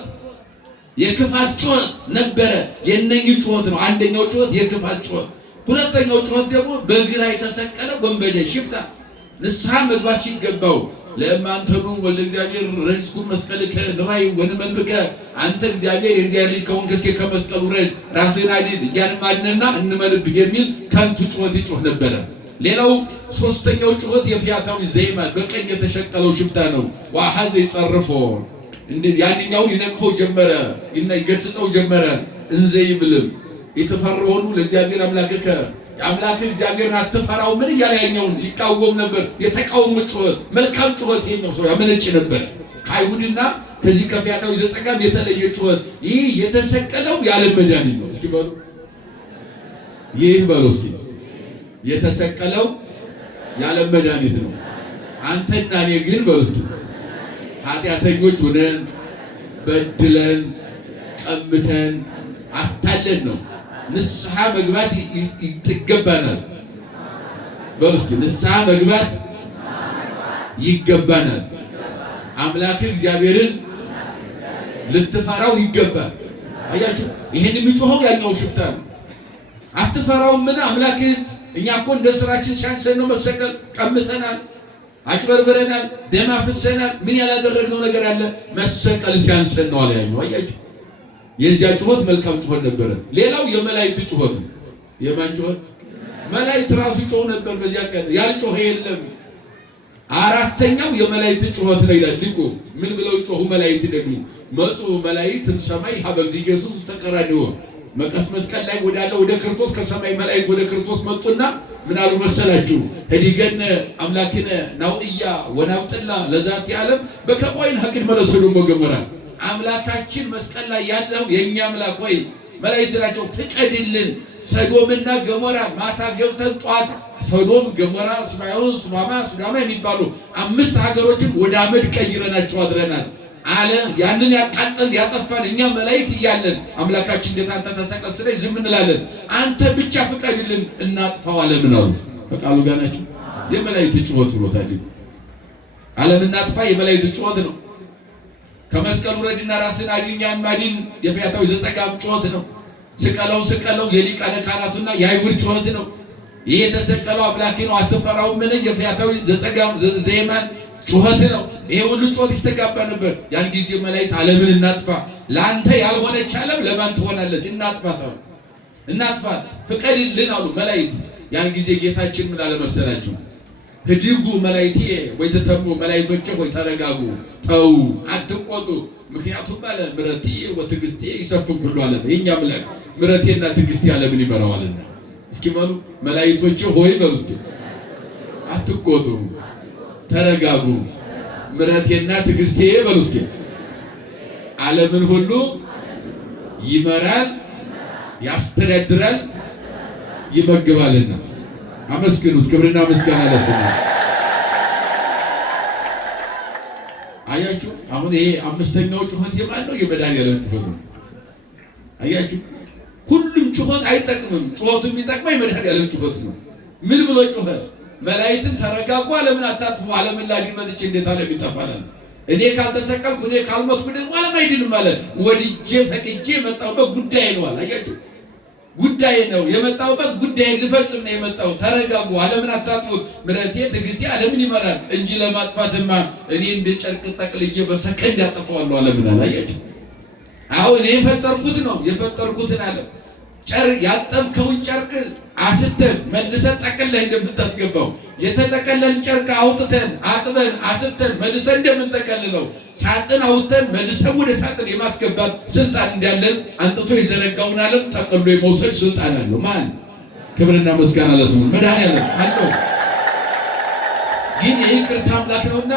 የክፋት ጩኸት ነበረ። የእነኝህ ጩኸት ነው። አንደኛው ጩኸት የክፋት ጩኸት። ሁለተኛው ጩኸት ደግሞ በግራ የተሰቀለ ወንበዴ ሽፍታ ንስሐ መግባት ሲገባው ለእማንተኑ ወልደ እግዚአብሔር ረድስኩ መስቀልከ ንዋይ ወንመንብከ፣ አንተ እግዚአብሔር የእግዚአብሔር ልጅ ከሆንክ እስኪ ከመስቀሉ ውረድ፣ ራስህን አድን፣ እኛንም አድነንና እንመንብህ የሚል ከንቱ ጩኸት ይጮህ ነበረ። ሌላው ሶስተኛው ጩኸት የፈያታዊ ዘይማን በቀኝ የተሸቀለው ሽፍታ ነው። ወአሐዘ ይጸርፎ፣ ያንኛውን ይነቅፈው ጀመረ፣ ይገስጸው ጀመረ። እንዘ ይብልም የተፈራውን ለእግዚአብሔር አምላክከ፣ አምላክ እግዚአብሔርን አትፈራው ምን እያለ ያኛውን ይቃወም ነበር። የተቃውሞ ጩኸት፣ መልካም ጩኸት ይሄኛው ሰው ያመነጭ ነበር። ከአይሁድና ከዚህ ከፈያታዊ ዘጸጋም የተለየ ጩኸት። ይህ የተሰቀለው ያለ መድኃኒት ነው። እስኪ በሉ ይህ በሉ እስኪ የተሰቀለው ያለ መድኃኒት ነው። አንተና እኔ ግን በሉ እስኪ ኃጢአተኞች ሆነን በድለን ቀምተን አታለን ነው ንስሐ መግባት ይገባናል። በሉ እስኪ ንስሐ መግባት ይገባናል። አምላክ እግዚአብሔርን ልትፈራው ይገባል። አያችሁ፣ ይሄን የሚጮኸው ያኛው ሽፍታ ነው። አትፈራውም ምን አምላክ? እኛ እኮ እንደ ስራችን ሲያንሰን ነው መሰቀል። ቀምተናል፣ አጭበርብረናል፣ ደም አፍሰናል። ምን ያላደረግነው ነገር አለ? መሰቀል ሲያንሰን ነው አለ ያኛው። አያችሁ፣ የዚያ ጩኸት መልካም ጩኸት ነበረ። ሌላው የመላእክት ጩኸት ነው። የማን ጩኸት? መላእክት ራሱ ጮህ ነበር በዚያ ቀን፣ ያልጮኸ የለም። አራተኛው የመላእክት ጩኸት ነው ይላል ሊቁ። ምን ብለው ጮሁ መላእክት ደግሞ? መጹ መላእክት እምሰማይ ሀበ ኢየሱስ ተቀራንዮ። መቀስ መስቀል ላይ ወዳለ ወደ ክርስቶስ ከሰማይ መላእክት ወደ ክርስቶስ መጡና ምን አሉ መሰላችሁ? ህዲገነ አምላክነ ናውእያ ወናብጥላ ለዛቲ ዓለም በከቆይን ሀቅን መለሰሉም ወገመራ። አምላካችን መስቀል ላይ ያለው የኛ አምላክ ወይ መላእክት ናቸው፣ ፍቀድልን ሰዶምና ገሞራ ማታ ገብተን ጧት ሰዶም፣ ገሞራ፣ ስማዮን፣ ሱዳማ የሚባሉ 5 ሀገሮችን ወደ አመድ ቀይረናቸው አድረናል አለ። ያንን ያቃጠል ያጠፋን እኛ መላእክት እያለን አምላካችን እንዴት አንተ ተሰቀል ስለይ ዝም እንላለን? አንተ ብቻ ፍቀድልን እናጥፋው ዓለም ነው። በቃሉ ጋር ናቸው። የመላእክት ጩኸት ብሎታል። ዓለም እናጥፋ የመላእክት ጩኸት ነው። ከመስቀሉ ረድና ራስን አድኛን ማዲን የፈያታዊ ዘጸጋም ጩኸት ነው። ስቀለው ስቀለው የሊቃነ ካህናቱና የአይሁድ ጩኸት ነው። ይሄ የተሰቀለው አምላኬ ነው አትፈራው ምን የፈያታዊ ዘጸጋም ዘይማን ጩኸት ነው። ይሄ ሁሉ ጩኸት ይስተጋባ ነበር። ያን ጊዜ መላእክት ዓለምን እናጥፋ፣ ለአንተ ያልሆነች ዓለም ለማን ትሆናለች? እናጥፋት ፍቀድልን አሉ መላእክት። ያን ጊዜ ጌታችን ምን አለ መሰላችሁ? ህዲጉ መላእክቴ ወይ ተተሙ መላእክቶቼ ወይ ተረጋጉ፣ ተው አትቆጡ። ምክንያቱም ባለ ምሕረቴ ወትዕግስቴ ይሰፍን ሁሉ አለ። የኛ አምላክ ምሕረቴና ትዕግስቴ ዓለምን ይመራዋልና። እስኪ በሉ መላእክቶቼ ሆይ በሉ እስኪ አትቆጡ፣ ተረጋጉ ምሕረቴና ትዕግስቴ በሉ እስኪ ዓለምን ሁሉ ይመራል፣ ያስተዳድራል፣ ይመግባልና። አመስግኑት። ክብርና ምስጋና ለስሙ። አያችሁ አሁን ይሄ አምስተኛው ጩኸት የማን ነው? የመድኃኒዓለም ጩኸት ነው። አያችሁ ሁሉም ጩኸት አይጠቅምም። ጩኸቱ የሚጠቅመው የመድኃኒዓለም ጩኸት ነው። ምን ብሎ ጮኸ? መላእክትን ተረጋጉ፣ ዓለምን አታጥፉ፣ ዓለምን ላድን መጥቼ እንዴት ዓለም ይጠፋል? እኔ ካልተሰቀልኩ እኔ ካልሞትኩ ደግሞ ዓለም አይድንም አለ። ወድጄ ፈቅጄ የመጣሁበት ጉዳይ ነው አለ። አያችሁ ጉዳይ ነው የመጣሁበት ጉዳይ ልፈጽም ነው የመጣው። ተረጋጉ፣ ዓለምን አታጥፉ፣ ምሕረቴ ትዕግስቴ ዓለምን ይመራል እንጂ ለማጥፋትማ እኔ እንደ ጨርቅ ጠቅልዬ በሰከንድ ያጠፋዋለሁ ዓለምን አለ። አያችሁ አሁን እኔ የፈጠርኩት ነው የፈጠርኩትን ዓለም ያጠብከውን ጨርቅ አስተን መልሰን ጠቅልለን እንደምታስገባው የተጠቀለለን ጨርቅ አውጥተን አጥበን አስተን መልሰን እንደምንጠቀልለው ሳጥን አውጥተን መልሰን ወደ ሳጥን የማስገባት ስልጣን እንዳለን አንጥቶ የዘረጋውን ዓለም ጠቅልሎ የመውሰድ ስልጣን አለው። ማን? ክብርና ምስጋና ለስሙ መድኃኒዓለም አለው። ግን የይቅርታ አምላክ ነውና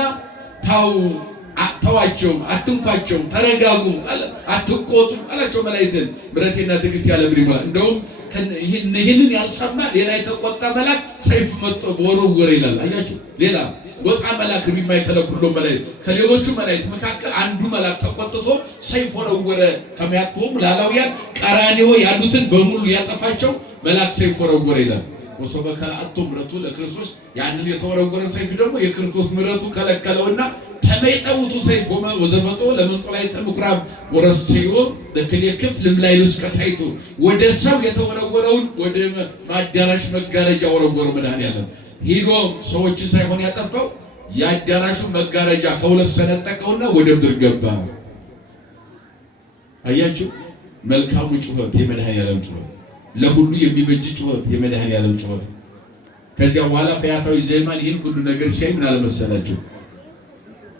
ተዋቸው፣ አትንኳቸው፣ ተረጋጉ፣ አትቆጡ አላቸው መላእክትን። ምሕረቴና ትዕግስቴ ዓለምን ይመራል። እንደውም ይህንን ያልሰማ ሌላ የተቆጣ መልአክ ሰይፍ መጥቶ ወረወረ ይላል። አያችሁ ሌላ ወፃ መልአክ የማይከለክሉ መላእክት ከሌሎቹ መላእክት መካከል አንዱ መልአክ ተቆጥቶ ሰይፍ ወረወረ። ከሚያጥፉም ላላውያን ቀራንዮ ያሉትን በሙሉ ያጠፋቸው መልአክ ሰይፍ ወረወረ ይላል። ወሶበ ከለአቶ ምሕረቱ ለክርስቶስ ያንን የተወረወረ ሰይፍ ደግሞ የክርስቶስ ምሕረቱ ከለከለውና ተመይጠውቱ ሰይፍ ወዘበጦ ለምንጦ ላይ ተምኩራብ ወረሰዮ ለክልየ ክፍል ላይ ልስቀታይቱ ወደ ሰው የተወረወረውን ወደ ማዳራሽ መጋረጃ ወረወረ። መድኃኒዓለም ሄዶ ሰዎችን ሳይሆን ያጠፋው የአዳራሹ መጋረጃ ከሁለት ሰነጠቀውና ወደ ምድር ገባ። አያችሁ መልካሙ ጩኸት የመድኃኒዓለም ጩኸት፣ ለሁሉ የሚበጅ ጩኸት የመድኃኒዓለም ጩኸት። ከዚያ በኋላ ፈያታዊ ዘየማን ይህን ሁሉ ነገር ሲያይ ምን አለመሰላችሁ?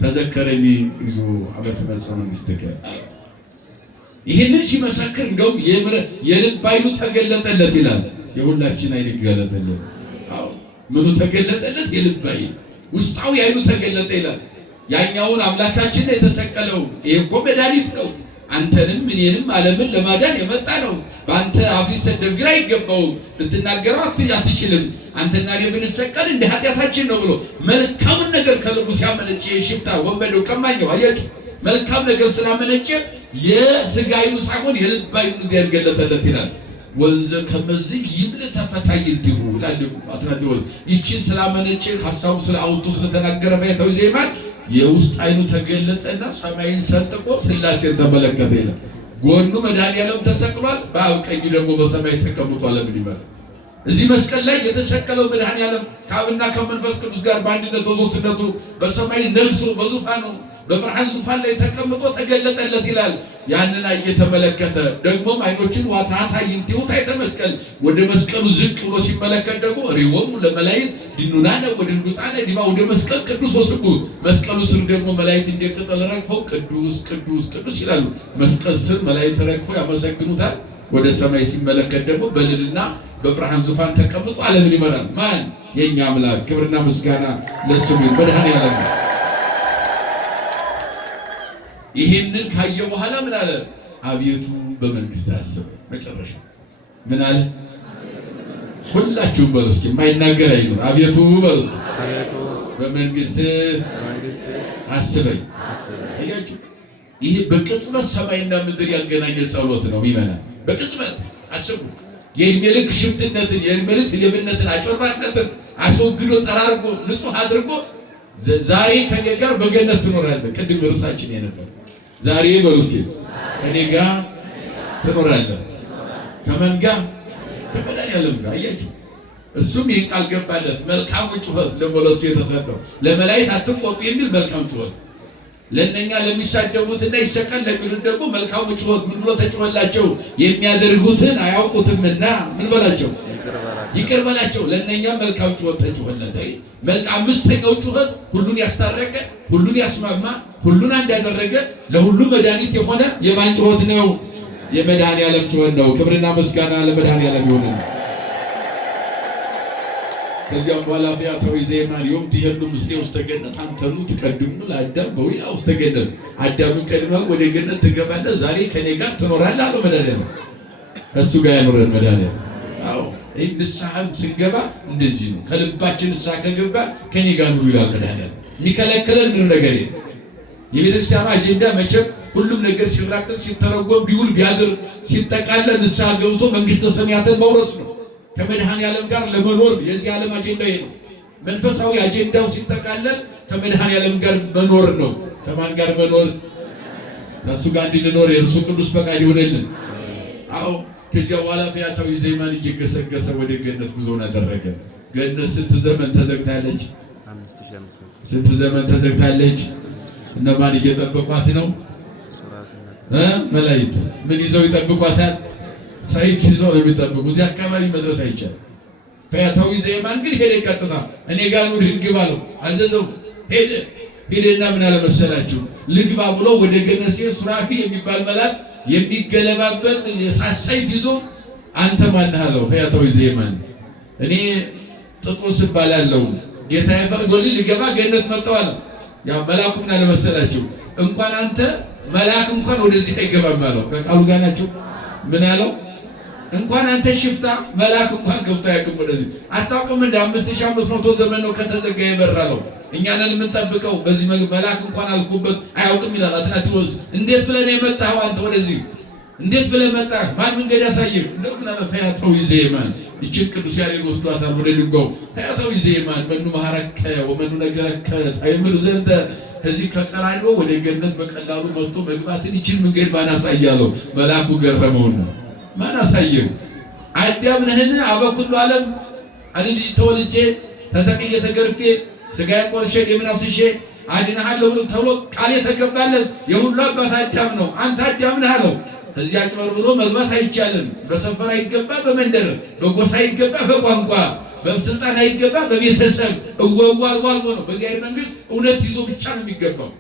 ተዘከረኒ ይዞ አመት መጽሐፍ መንግስትከ ይህንን ሲመሰክር እንደውም የልብ ዓይኑ ተገለጠለት ይላል። የሁላችን ዓይን ይገለጠለት። አዎ ምኑ ተገለጠለት? የልብ ዓይን ውስጣዊ ዓይኑ ተገለጠ ይላል። ያኛውን አምላካችን የተሰቀለው ይሄ እኮ መድኃኒት ነው። አንተንም እኔንም ዓለምን ለማዳን የመጣ ነው። በአንተ አፍ ሊሰደብ ግራ አይገባውም። ልትናገረው አትችልም። አንተና እኔ ብንሰቀል እንደ ኃጢአታችን ነው ብሎ መልካሙን ነገር ከልቡ ሲያመነጭ የሽፍታ ወንበዴው ቀማኛው አያችሁ መልካም ነገር ስላመነጨ የሥጋ ዓይኑ ሳይሆን የልብ ዓይኑ እግዚአብሔር ገለጠለት ይላል። ወንዘ ከመዝ ይብል ተፈታይንቲሁ ላልኩ አትናቴዎስ ይቺን ስላመነጨ ሐሳቡ ስለአውጡ ስለተናገረ ፈያታዊ ዘየማን የውስጥ ዓይኑ ተገለጠና ሰማይን ሰንጥቆ ሥላሴን ተመለከተ ይላል። ጎኑ መድኃኒዓለም ተሰቅሏል፣ በአብ ቀኝ ደግሞ በሰማይ ተቀምጦ ዓለምን ይመራል። እዚህ መስቀል ላይ የተሰቀለው መድኃኒዓለም ከአብና ከመንፈስ ቅዱስ ጋር በአንድነት በሦስትነቱ በሰማይ ነግሶ በዙፋኑ በብርሃን ዙፋን ላይ ተቀምጦ ተገለጠለት ይላል። ያንን እየተመለከተ ደግሞም ዓይኖችን ዋታታይንቲሁ ታሕተ መስቀል ወደ መስቀሉ ዝቅ ብሎ ሲመለከት ደግሞ ሪሆሙ ለመላእክት ድኑናነ ወድንዱፃነ ዲበ ወደ መስቀል ቅዱስ ወስጉድ መስቀሉ ስር ደግሞ መላእክት እንደ ቅጠል ረግፈው ቅዱስ ቅዱስ ቅዱስ ይላሉ። መስቀል ስር መላእክት ረግፈው ያመሰግኑታል። ወደ ሰማይ ሲመለከት ደግሞ በልልና በብርሃን ዙፋን ተቀምጦ ዓለምን ይመራል። ማን? የኛ አምላክ። ክብርና ምስጋና ለስሙ መድኃኒዓለም። ይሄንን ካየ በኋላ ምን አለ? አቤቱ በመንግስት አስበኝ። መጨረሻ ምን አለ? ሁላችሁም በሉ እስኪ የማይናገር አይኑር። አቤቱ በሉ እስኪ በመንግስት አስበኝ። አያችሁ ይሄ በቅጽበት ሰማይና ምድር ያገናኘ ጸሎት ነው። ይመናል በቅጽበት አስቡ። የዕድሜ ልክ ሽፍትነትን የዕድሜ ልክ ሌብነትን አጭበርባሪነትን አስወግዶ ጠራርጎ ንጹህ አድርጎ ዛሬ ከኔ ጋር በገነት ትኖራለህ። ቅድም ርዕሳችን የነበር ዛሬ በሉ እስኪ ከኔ ጋር ትኖራለህ። ከማን ጋር? ከመድኃኒዓለም ጋር። አያችሁ እሱም ይህን ቃል ገባለት። መልካሙ ጩኸት ደግሞ ለእሱ የተሰጠው ለመላእክት አትቆጡ የሚል መልካም ጩኸት፣ ለእነኛ ለሚሳደቡትና ይሰቀል ለሚሉት ደግሞ መልካሙ ጩኸት ምን ብሎ ተጮኸላቸው? የሚያደርጉትን አያውቁትምና ምን በላቸው? ይቅር በላቸው። ለእነኛ መልካም ጩኸት ተጮኸለት። አምስተኛው ጩኸት ሁሉን ያስታረቀ፣ ሁሉን ያስማማ፣ ሁሉን አንድ ያደረገ፣ ለሁሉም መድኃኒት የሆነ የማን ጩኸት ነው? የመድኃኒዓለም ጩኸት ነው። ክብርና ምስጋና ለመድኃኒዓለም ይሁን። ከዚያም በኋላ ፈያታዊ ዘየማን ዮም ትሄዱ ምስሌ ውስተ ገነት አንተኑ ትቀድሙ ለአዳም በውያ ውስተ ገነት አዳምን ቀድመህ ወደ ገነት ትገባለህ፣ ዛሬ ከኔ ጋር ትኖራለህ አለው መድኃኒዓለም። ከእሱ ጋር ያኖረን መድኃኒዓለም። አዎ ይህ ንስሐ ስንገባ እንደዚህ ነው። ከልባችን ንስሐ ከገባ ከኔ ጋር ኑሩ ይላል መድኃኒዓለም። የሚከለክለን ምንም ነገር የለም። የቤተክርስቲያኑ አጀንዳ መቼም ሁሉም ነገር ሲራቀቅ ሲተረጎም ቢውል ቢያድር ሲጠቃለል ንስሐ ገብቶ መንግስተ ሰማያትን መውረስ ነው። ከመድኃኒዓለም ጋር ለመኖር የዚህ ዓለም አጀንዳ ይሄ ነው። መንፈሳዊ አጀንዳው ሲጠቃለል ከመድኃኒዓለም ጋር መኖር ነው። ከማን ጋር መኖር? ከእሱ ጋር እንድንኖር የእርሱ ቅዱስ ፈቃድ ይሆንልን። አዎ ከዚያ በኋላ ፈያታዊ ዘየማን እየገሰገሰ ወደ ገነት ጉዞን አደረገ። ገነት ስንት ዘመን ተዘግታለች? ስንት ዘመን ተዘግታለች? እነማን እየጠበቋት ነው? መላእክት ምን ይዘው ይጠብቋታል? ሰይፍ ይዘው ነው የሚጠብቁ። እዚህ አካባቢ መድረስ አይቻልም። ፈያታዊ ዘየማን ግን ሄደ። ቀጥታ እኔ ጋር ኑር ግባ አለው፣ አዘዘው። ሄደና ምን አለ መሰላችሁ? ልግባ ብሎ ወደ ገነት ሲሄድ ሱራፊ የሚባል መልአክ የሚገለባበት የእሳት ሰይፍ ይዞ አንተ ማን አለው? ፈያታዊ ዘየማን እኔ ጥጦስ እባላለሁ፣ ጌታዬ ፈቅዶልኝ ልገባ ገነት መጣሁ። ያ መልአኩ ምን አለ መሰላችሁ? እንኳን አንተ መልአክ እንኳን ወደዚህ አይገባም አለው። ከቃሉ ጋር ናቸው። ምን አለው? እንኳን አንተ ሽፍታ መልአክ እንኳን ገብቶ አያውቅም ወደዚህ። አታውቅም እንደ 5500 ዘመን ነው ከተዘጋ የበራለው። እኛንን የምንጠብቀው በዚህ መልአክ እንኳን አልኩበት አያውቅም ይላል አትናቴዎስ። እንዴት ብለህ ነው የመጣኸው አንተ ወደዚህ? እንዴት ብለህ መጣህ? ማን መንገድ ያሳየህ? እንደው ምን አለ ፈያታዊ ዘየማን ይችን ቅዱስ ያሬድ ወስዷታል ወደ ድጓው። ፈያታዊ ዘየማን መኑ መሐረከ ወመኑ ነገረከ ታይምር ዘንተ ከዚህ ከቀራንዮ ወደ ገነት በቀላሉ መጥቶ መግባትን ይችን መንገድ ማን አሳያለው? መልአኩ ገረመውና ማን አሳየው? አዳም ነህን? አበኩሉ ዓለም አልጅ ተወልጄ ተሰቅዬ ተገርፌ ስጋዬን ቆርሼ ደሜን አፍስሼ አድንሃለሁ ብሎ ተብሎ ቃል የተገባለት የሁሉ አባት አዳም ነው። አንተ አዳም ነህ አለው። ከዚህ አጭበርብሮ መግባት አይቻልም። በሰፈር አይገባ፣ በመንደር በጎሳ አይገባ፣ በቋንቋ በስልጣን አይገባ፣ በቤተሰብ እወዋልዋልቦ ነው። በዚህ አይነት መንግስት እውነት ይዞ ብቻ ነው የሚገባው።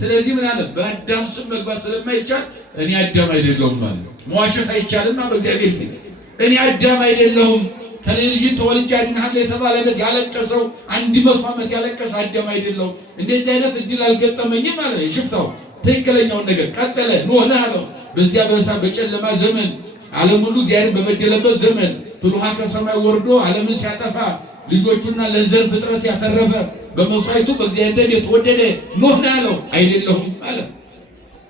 ስለዚህ ምን አለ? በአዳም ስም መግባት ስለማይቻል እኔ አዳም አይደለሁም ማለት ነው። መዋሸት አይቻልም። በእግዚአብሔር ፊት እኔ አዳም አይደለሁም ከልጅ ተወልጄ አድንሃለሁ የተባለለት ያለቀሰው 100 ዓመት ያለቀሰ አዳም አይደለሁም። እንደዚህ አይነት እድል አልገጠመኝም አለ ሽፍታው። ትክክለኛውን ነገር ቀጠለ። ኖህ ነህ አለው። በዚያ በእሳት በጨለማ ዘመን ዓለም ሁሉ እግዚአብሔርን በበደለበት ዘመን ፍልውሃ ከሰማይ ወርዶ ዓለምን ሲያጠፋ ልጆቹና ለዘር ፍጥረት ያተረፈ በመስዋዕቱ በእግዚአብሔር ዘንድ የተወደደ ኖህ ነህ አለው። አይደለሁም አለ።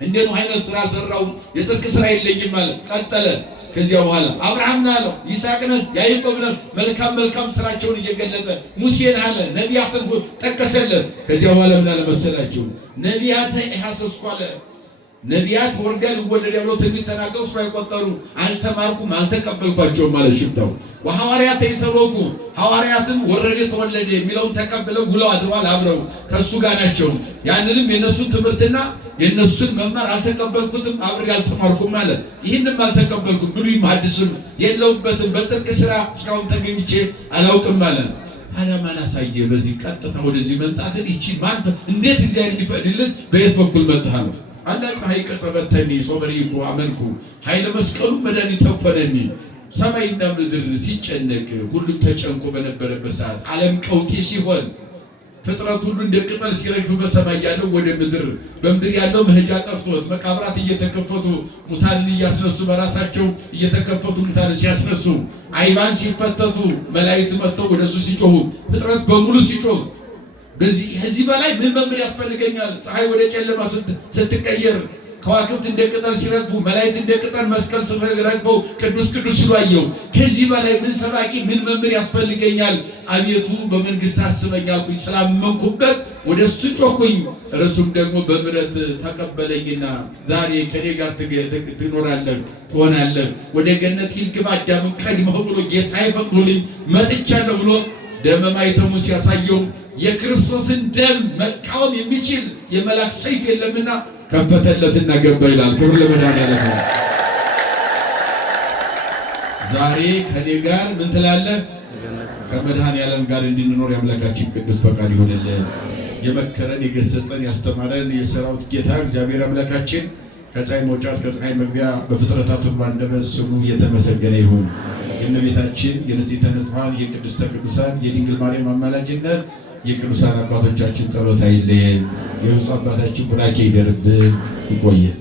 እንደ ኖህ አይነት ስራ ሰራው የጽድቅ ስራ የለኝም አለ። ቀጠለ። ከዚያ በኋላ አብርሃም ነህ አለው። ይስሐቅ ነህ፣ ያዕቆብ ነህ፣ መልካም ስራቸውን እየገለጠ ሙሴ ነህ አለ። ነቢያትን ጠቀሰለት። ከዚያ በኋላ ምን አለ መሰላችሁ? ነቢያተ ኢሐሰስኩ አለ። ነቢያት ወርዳ ሊወለድ ያለው ትንቢት ተናገሩ፣ ስራ አይቆጠሩ፣ አልተማርኩም አልተቀበልኳቸውም ማለት ሽፍታው። ወሐዋርያት የተወጉ ሐዋርያትም ወረደ ተወለደ የሚለውን ተቀብለው ውለው አድረዋል። አብረው ከሱ ጋር ናቸው። ያንንም የነሱን ትምህርትና የነሱን መማር አልተቀበልኩትም፣ አብሬ አልተማርኩም ማለት ይህንም አልተቀበልኩም፣ ብሉይም ሐዲስም የለውበትም፣ በጽድቅ ስራ እስካሁን ተገኝቼ አላውቅም ማለት አላማን አሳየ። በዚህ ቀጥታ ወደዚህ መምጣትን ይቺ ማን እንዴት እግዚአብሔር እንዲፈቅድልህ በየት በኩል መጣህ ነው? አላ ፀሐይ ቀጸበተኒ ሶበሪኩ አመንኩ ኃይለ መስቀሉ መድኃኒት ተኮነኒ። ሰማይና ምድር ሲጨነቅ ሁሉም ተጨንቆ በነበረበት ሰዓት ዓለም ቀውጢ ሲሆን ፍጥረት ሁሉ እንደ ቅጠል ሲረግፍ በሰማይ ያለው ወደ ምድር በምድር ያለው መሄጃ ጠፍቶት መቃብራት እየተከፈቱ ሙታንን እያስነሱ በራሳቸው እየተከፈቱ ሙታንን ሲያስነሱ አይባን ሲፈተቱ መላእክት መጥተው ወደሱ ሲጮሁ ፍጥረት በሙሉ ሲጮህ ከዚህ በላይ ምን መምር ያስፈልገኛል? ፀሐይ ወደ ጨለማ ስትቀየር ከዋክብት እንደ ቅጠል ሲረግፉ መላእክት እንደ ቅጠል መስቀል ሲረግፈው ቅዱስ ቅዱስ ሲሉ አየሁ። ከዚህ በላይ ምን ሰባኪ ምን መምር ያስፈልገኛል? አቤቱ በመንግስት አስበኝ አልኩኝ። ስላመንኩበት ወደ እሱ ጮኩኝ። እርሱም ደግሞ በምሕረት ተቀበለኝና ዛሬ ከኔ ጋር ትኖራለህ ትሆናለህ፣ ወደ ገነት ሂድ ግባ አዳምን ቀድመህ ብሎ ጌታዬ ፈቅዶልኝ መጥቻለሁ ብሎ ደመ ማኅተሙን ሲያሳየው የክርስቶስን ደም መቃወም የሚችል የመላክ ሰይፍ የለምና ከፈተለትና ገባ ይላል። ክብር ለመድኃኒዓለም። ዛሬ ከኔ ጋር ምን ትላለህ? ከመድኃኒዓለም ጋር እንድንኖር የአምላካችን ቅዱስ ፈቃድ ይሆንልን። የመከረን የገሰጸን ያስተማረን የሰራዊት ጌታ እግዚአብሔር አምላካችን ከፀሐይ መውጫ እስከ ፀሐይ መግቢያ በፍጥረታት ሁሉ አንደበት ስሙ የተመሰገነ ይሁን። የእመቤታችን የንጽሕተ ንጹሐን የቅድስተ ቅዱሳን የድንግል ማርያም አማላጅነት የቅዱሳን አባቶቻችን ጸሎት አይለየን። የብፁዕ አባታችን ቡራኬ ይደርብን። ይቆየን።